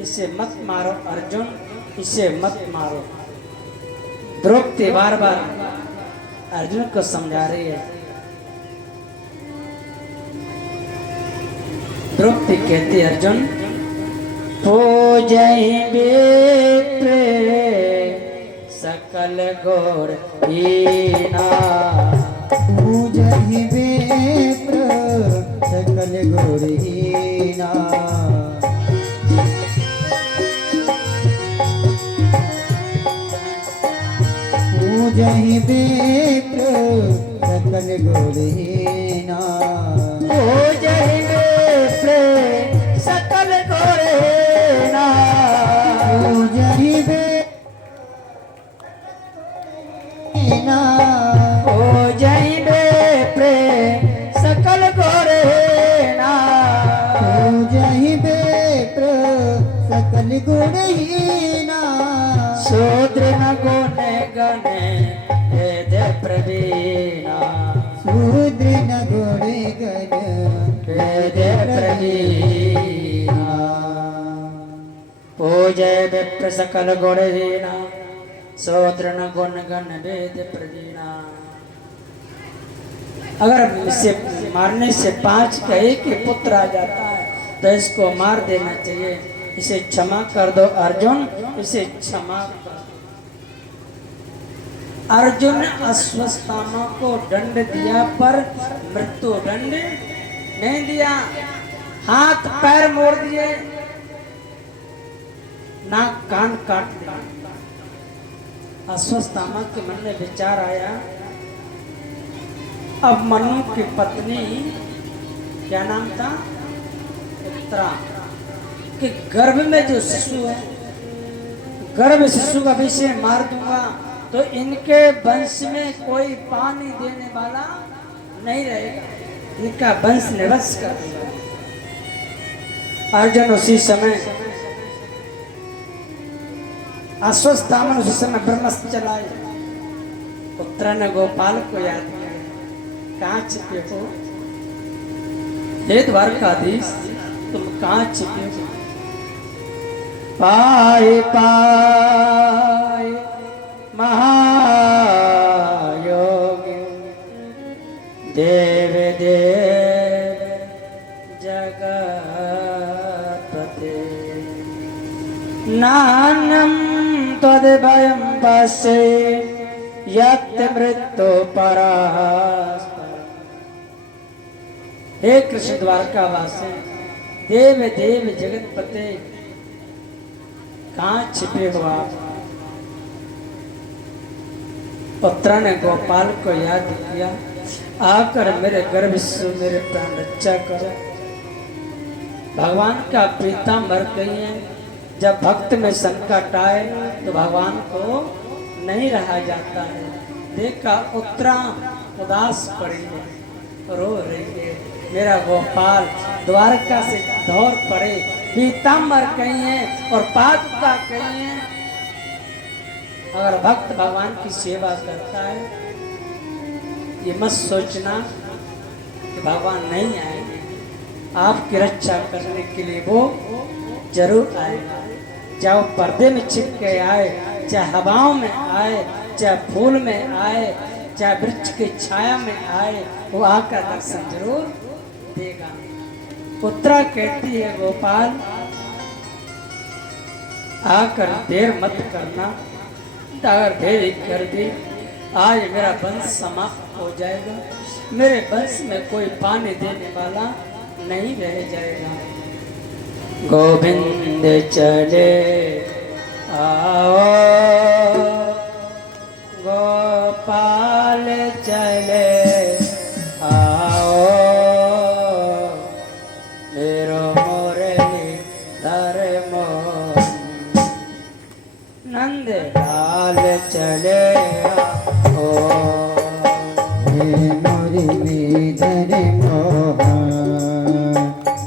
इसे मत मारो अर्जुन, इसे मत मारो। द्रौपदी बार बार अर्जुन को समझा रही है। द्रौपदी कहती अर्जुन पूजहि विप्र सकल गौर हीना, पूजहि विप्र सकल गौर हीना। पूजहि विप्र सकल गौर हीना, पूजहि विप्र सकल गौर हीना। पूजहि हीना, पूजहि विप्र सकल गौर हीना। पूजहि विप्र सकल गौर हीना। शूद्र न गुण गणे वेद प्रवीणा, शूद्र न गुण गण वेद प्रवीणा। पूजय विप्र सकल गुण हीना, शूद्र न गुण गण वेद प्रवीणा। अगर इसे मारने से 5 का 1 ही पुत्र आ जाता है तो इसको मार देना चाहिए। इसे क्षमा कर दो अर्जुन, इसे क्षमा कर दो। अर्जुन अश्वत्थामा को दंड दिया पर मृत्यु दंड नहीं दिया। हाथ पैर मोड़ दिए, नाक कान काट दिया। अश्वत्थामा के मन में विचार आया, अब मनु की पत्नी, क्या नाम था, उत्तरा, कि गर्भ में जो शिशु है, गर्भ शिशु का भी से मार दूंगा तो इनके वंश में कोई पानी देने वाला नहीं रहेगा, इनका वंश निवश कर दूंगा। अर्जुन उसी समय अश्वत्थामा उसी समय ब्रह्मास्त्र चलाए। उत्तरा ने गोपाल को याद किया, कहाँ छिपे हो हे द्वारकाधीश, तुम कहाँ छिपे हो? पाए पाए महायोगी देव देव जगत्पते, नान्यं तद्भयं पश्ये यत् मृत्यु परास्पर। हे कृष्ण द्वारकावासी, देव देव जगतपते, कहाँ छिपे हो आप? उत्तरा ने गोपाल को याद किया, आकर मेरे गर्भ से मेरे प्राण रक्षा करो। भगवान का प्रीता मर गई है। जब भक्त में संकट आए तो भगवान को नहीं रहा जाता है। देखा उत्तरा उदास पड़ी है, रो रही है। मेरा गोपाल द्वारका से दौड़ पड़े, पीताम्बर कही है और पादुका कही है। अगर भक्त भगवान की सेवा करता है, ये मत सोचना कि भगवान नहीं आएंगे, आपकी रक्षा करने के लिए वो जरूर आएगा। चाहे वो पर्दे में छिप के आए, चाहे हवाओं में आए, चाहे फूल में आए, चाहे वृक्ष की छाया में आए, वो आकर दर्शन जरूर देगा। उत्तरा कहती है गोपाल, आकर देर मत करना। अगर देर कर दी, आज मेरा वंश समाप्त हो जाएगा, मेरे वंश में कोई पानी देने वाला नहीं रह जाएगा। गोविंद चले आओ गोपाल चले आओ मेरो मुरली धर मोहन नंद लाल चले आओ हे मुरलीधर मोहन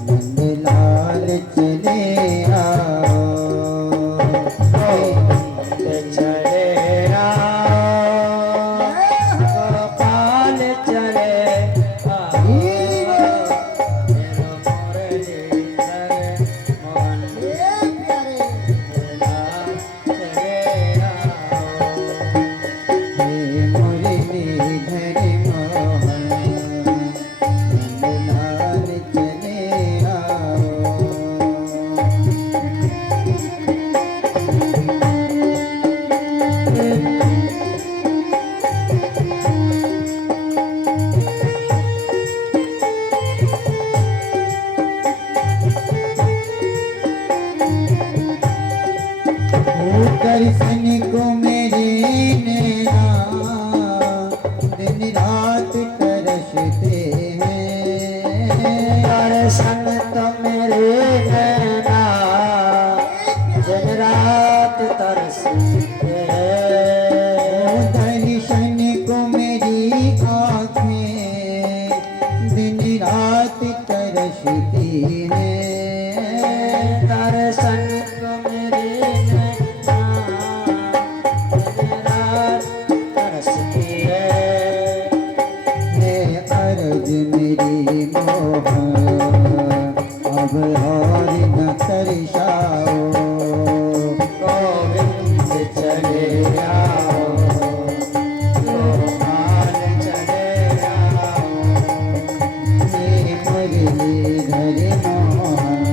नंदलाल चले आओ चले आओ गोपाल चले आओ मेरो मुरलीधर मोहन लाल चले आओ हे मुरलीधर मोहन नंदलाल चले आओ दर्शन को मेरे नैना दिन रात तरसते हैं दर्शन तो मेरे नैना दिन रात तरसते हैं दर्शन को मेरी आँखें दिन रात तरसती हैं दर्शन को मेरे नैना दिन रात तरसती है है अर्ज मेरी मोहन अब और न तरसाओ गोविंद चले आओ गोपाल चले आओ हे मुरलीधर मोहन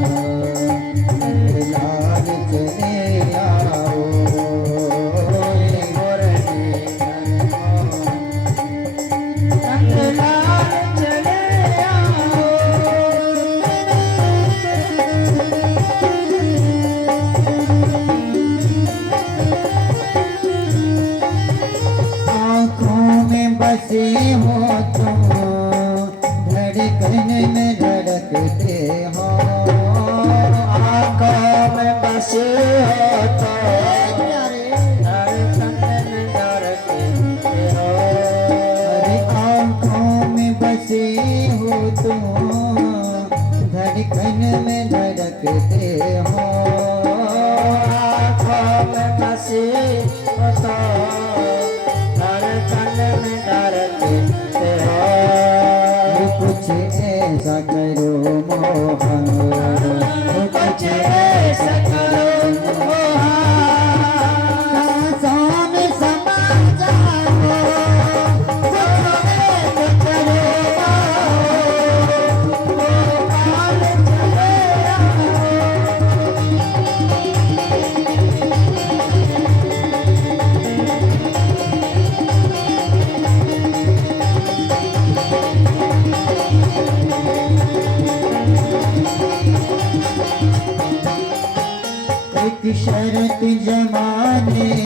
नंदलाल चले आओ हे मुरलीधर मोहन नंदलाल चले आओ आँखों में बसे हो तुम धड़कन में धड़कते हो आँखों में बसे हो तो धड़कन में धड़कते हो अरे आँखों में बसे हो तुम धड़कन में धड़कते हो आँखों में बसे हो तो धड़कन में धड़कते हो कुछ ऐसा करो मोहन कुछ ऐसा करो मोहन सांसों में समा जाओ कुछ करो गोपाल चले आओ एक शरत जमाने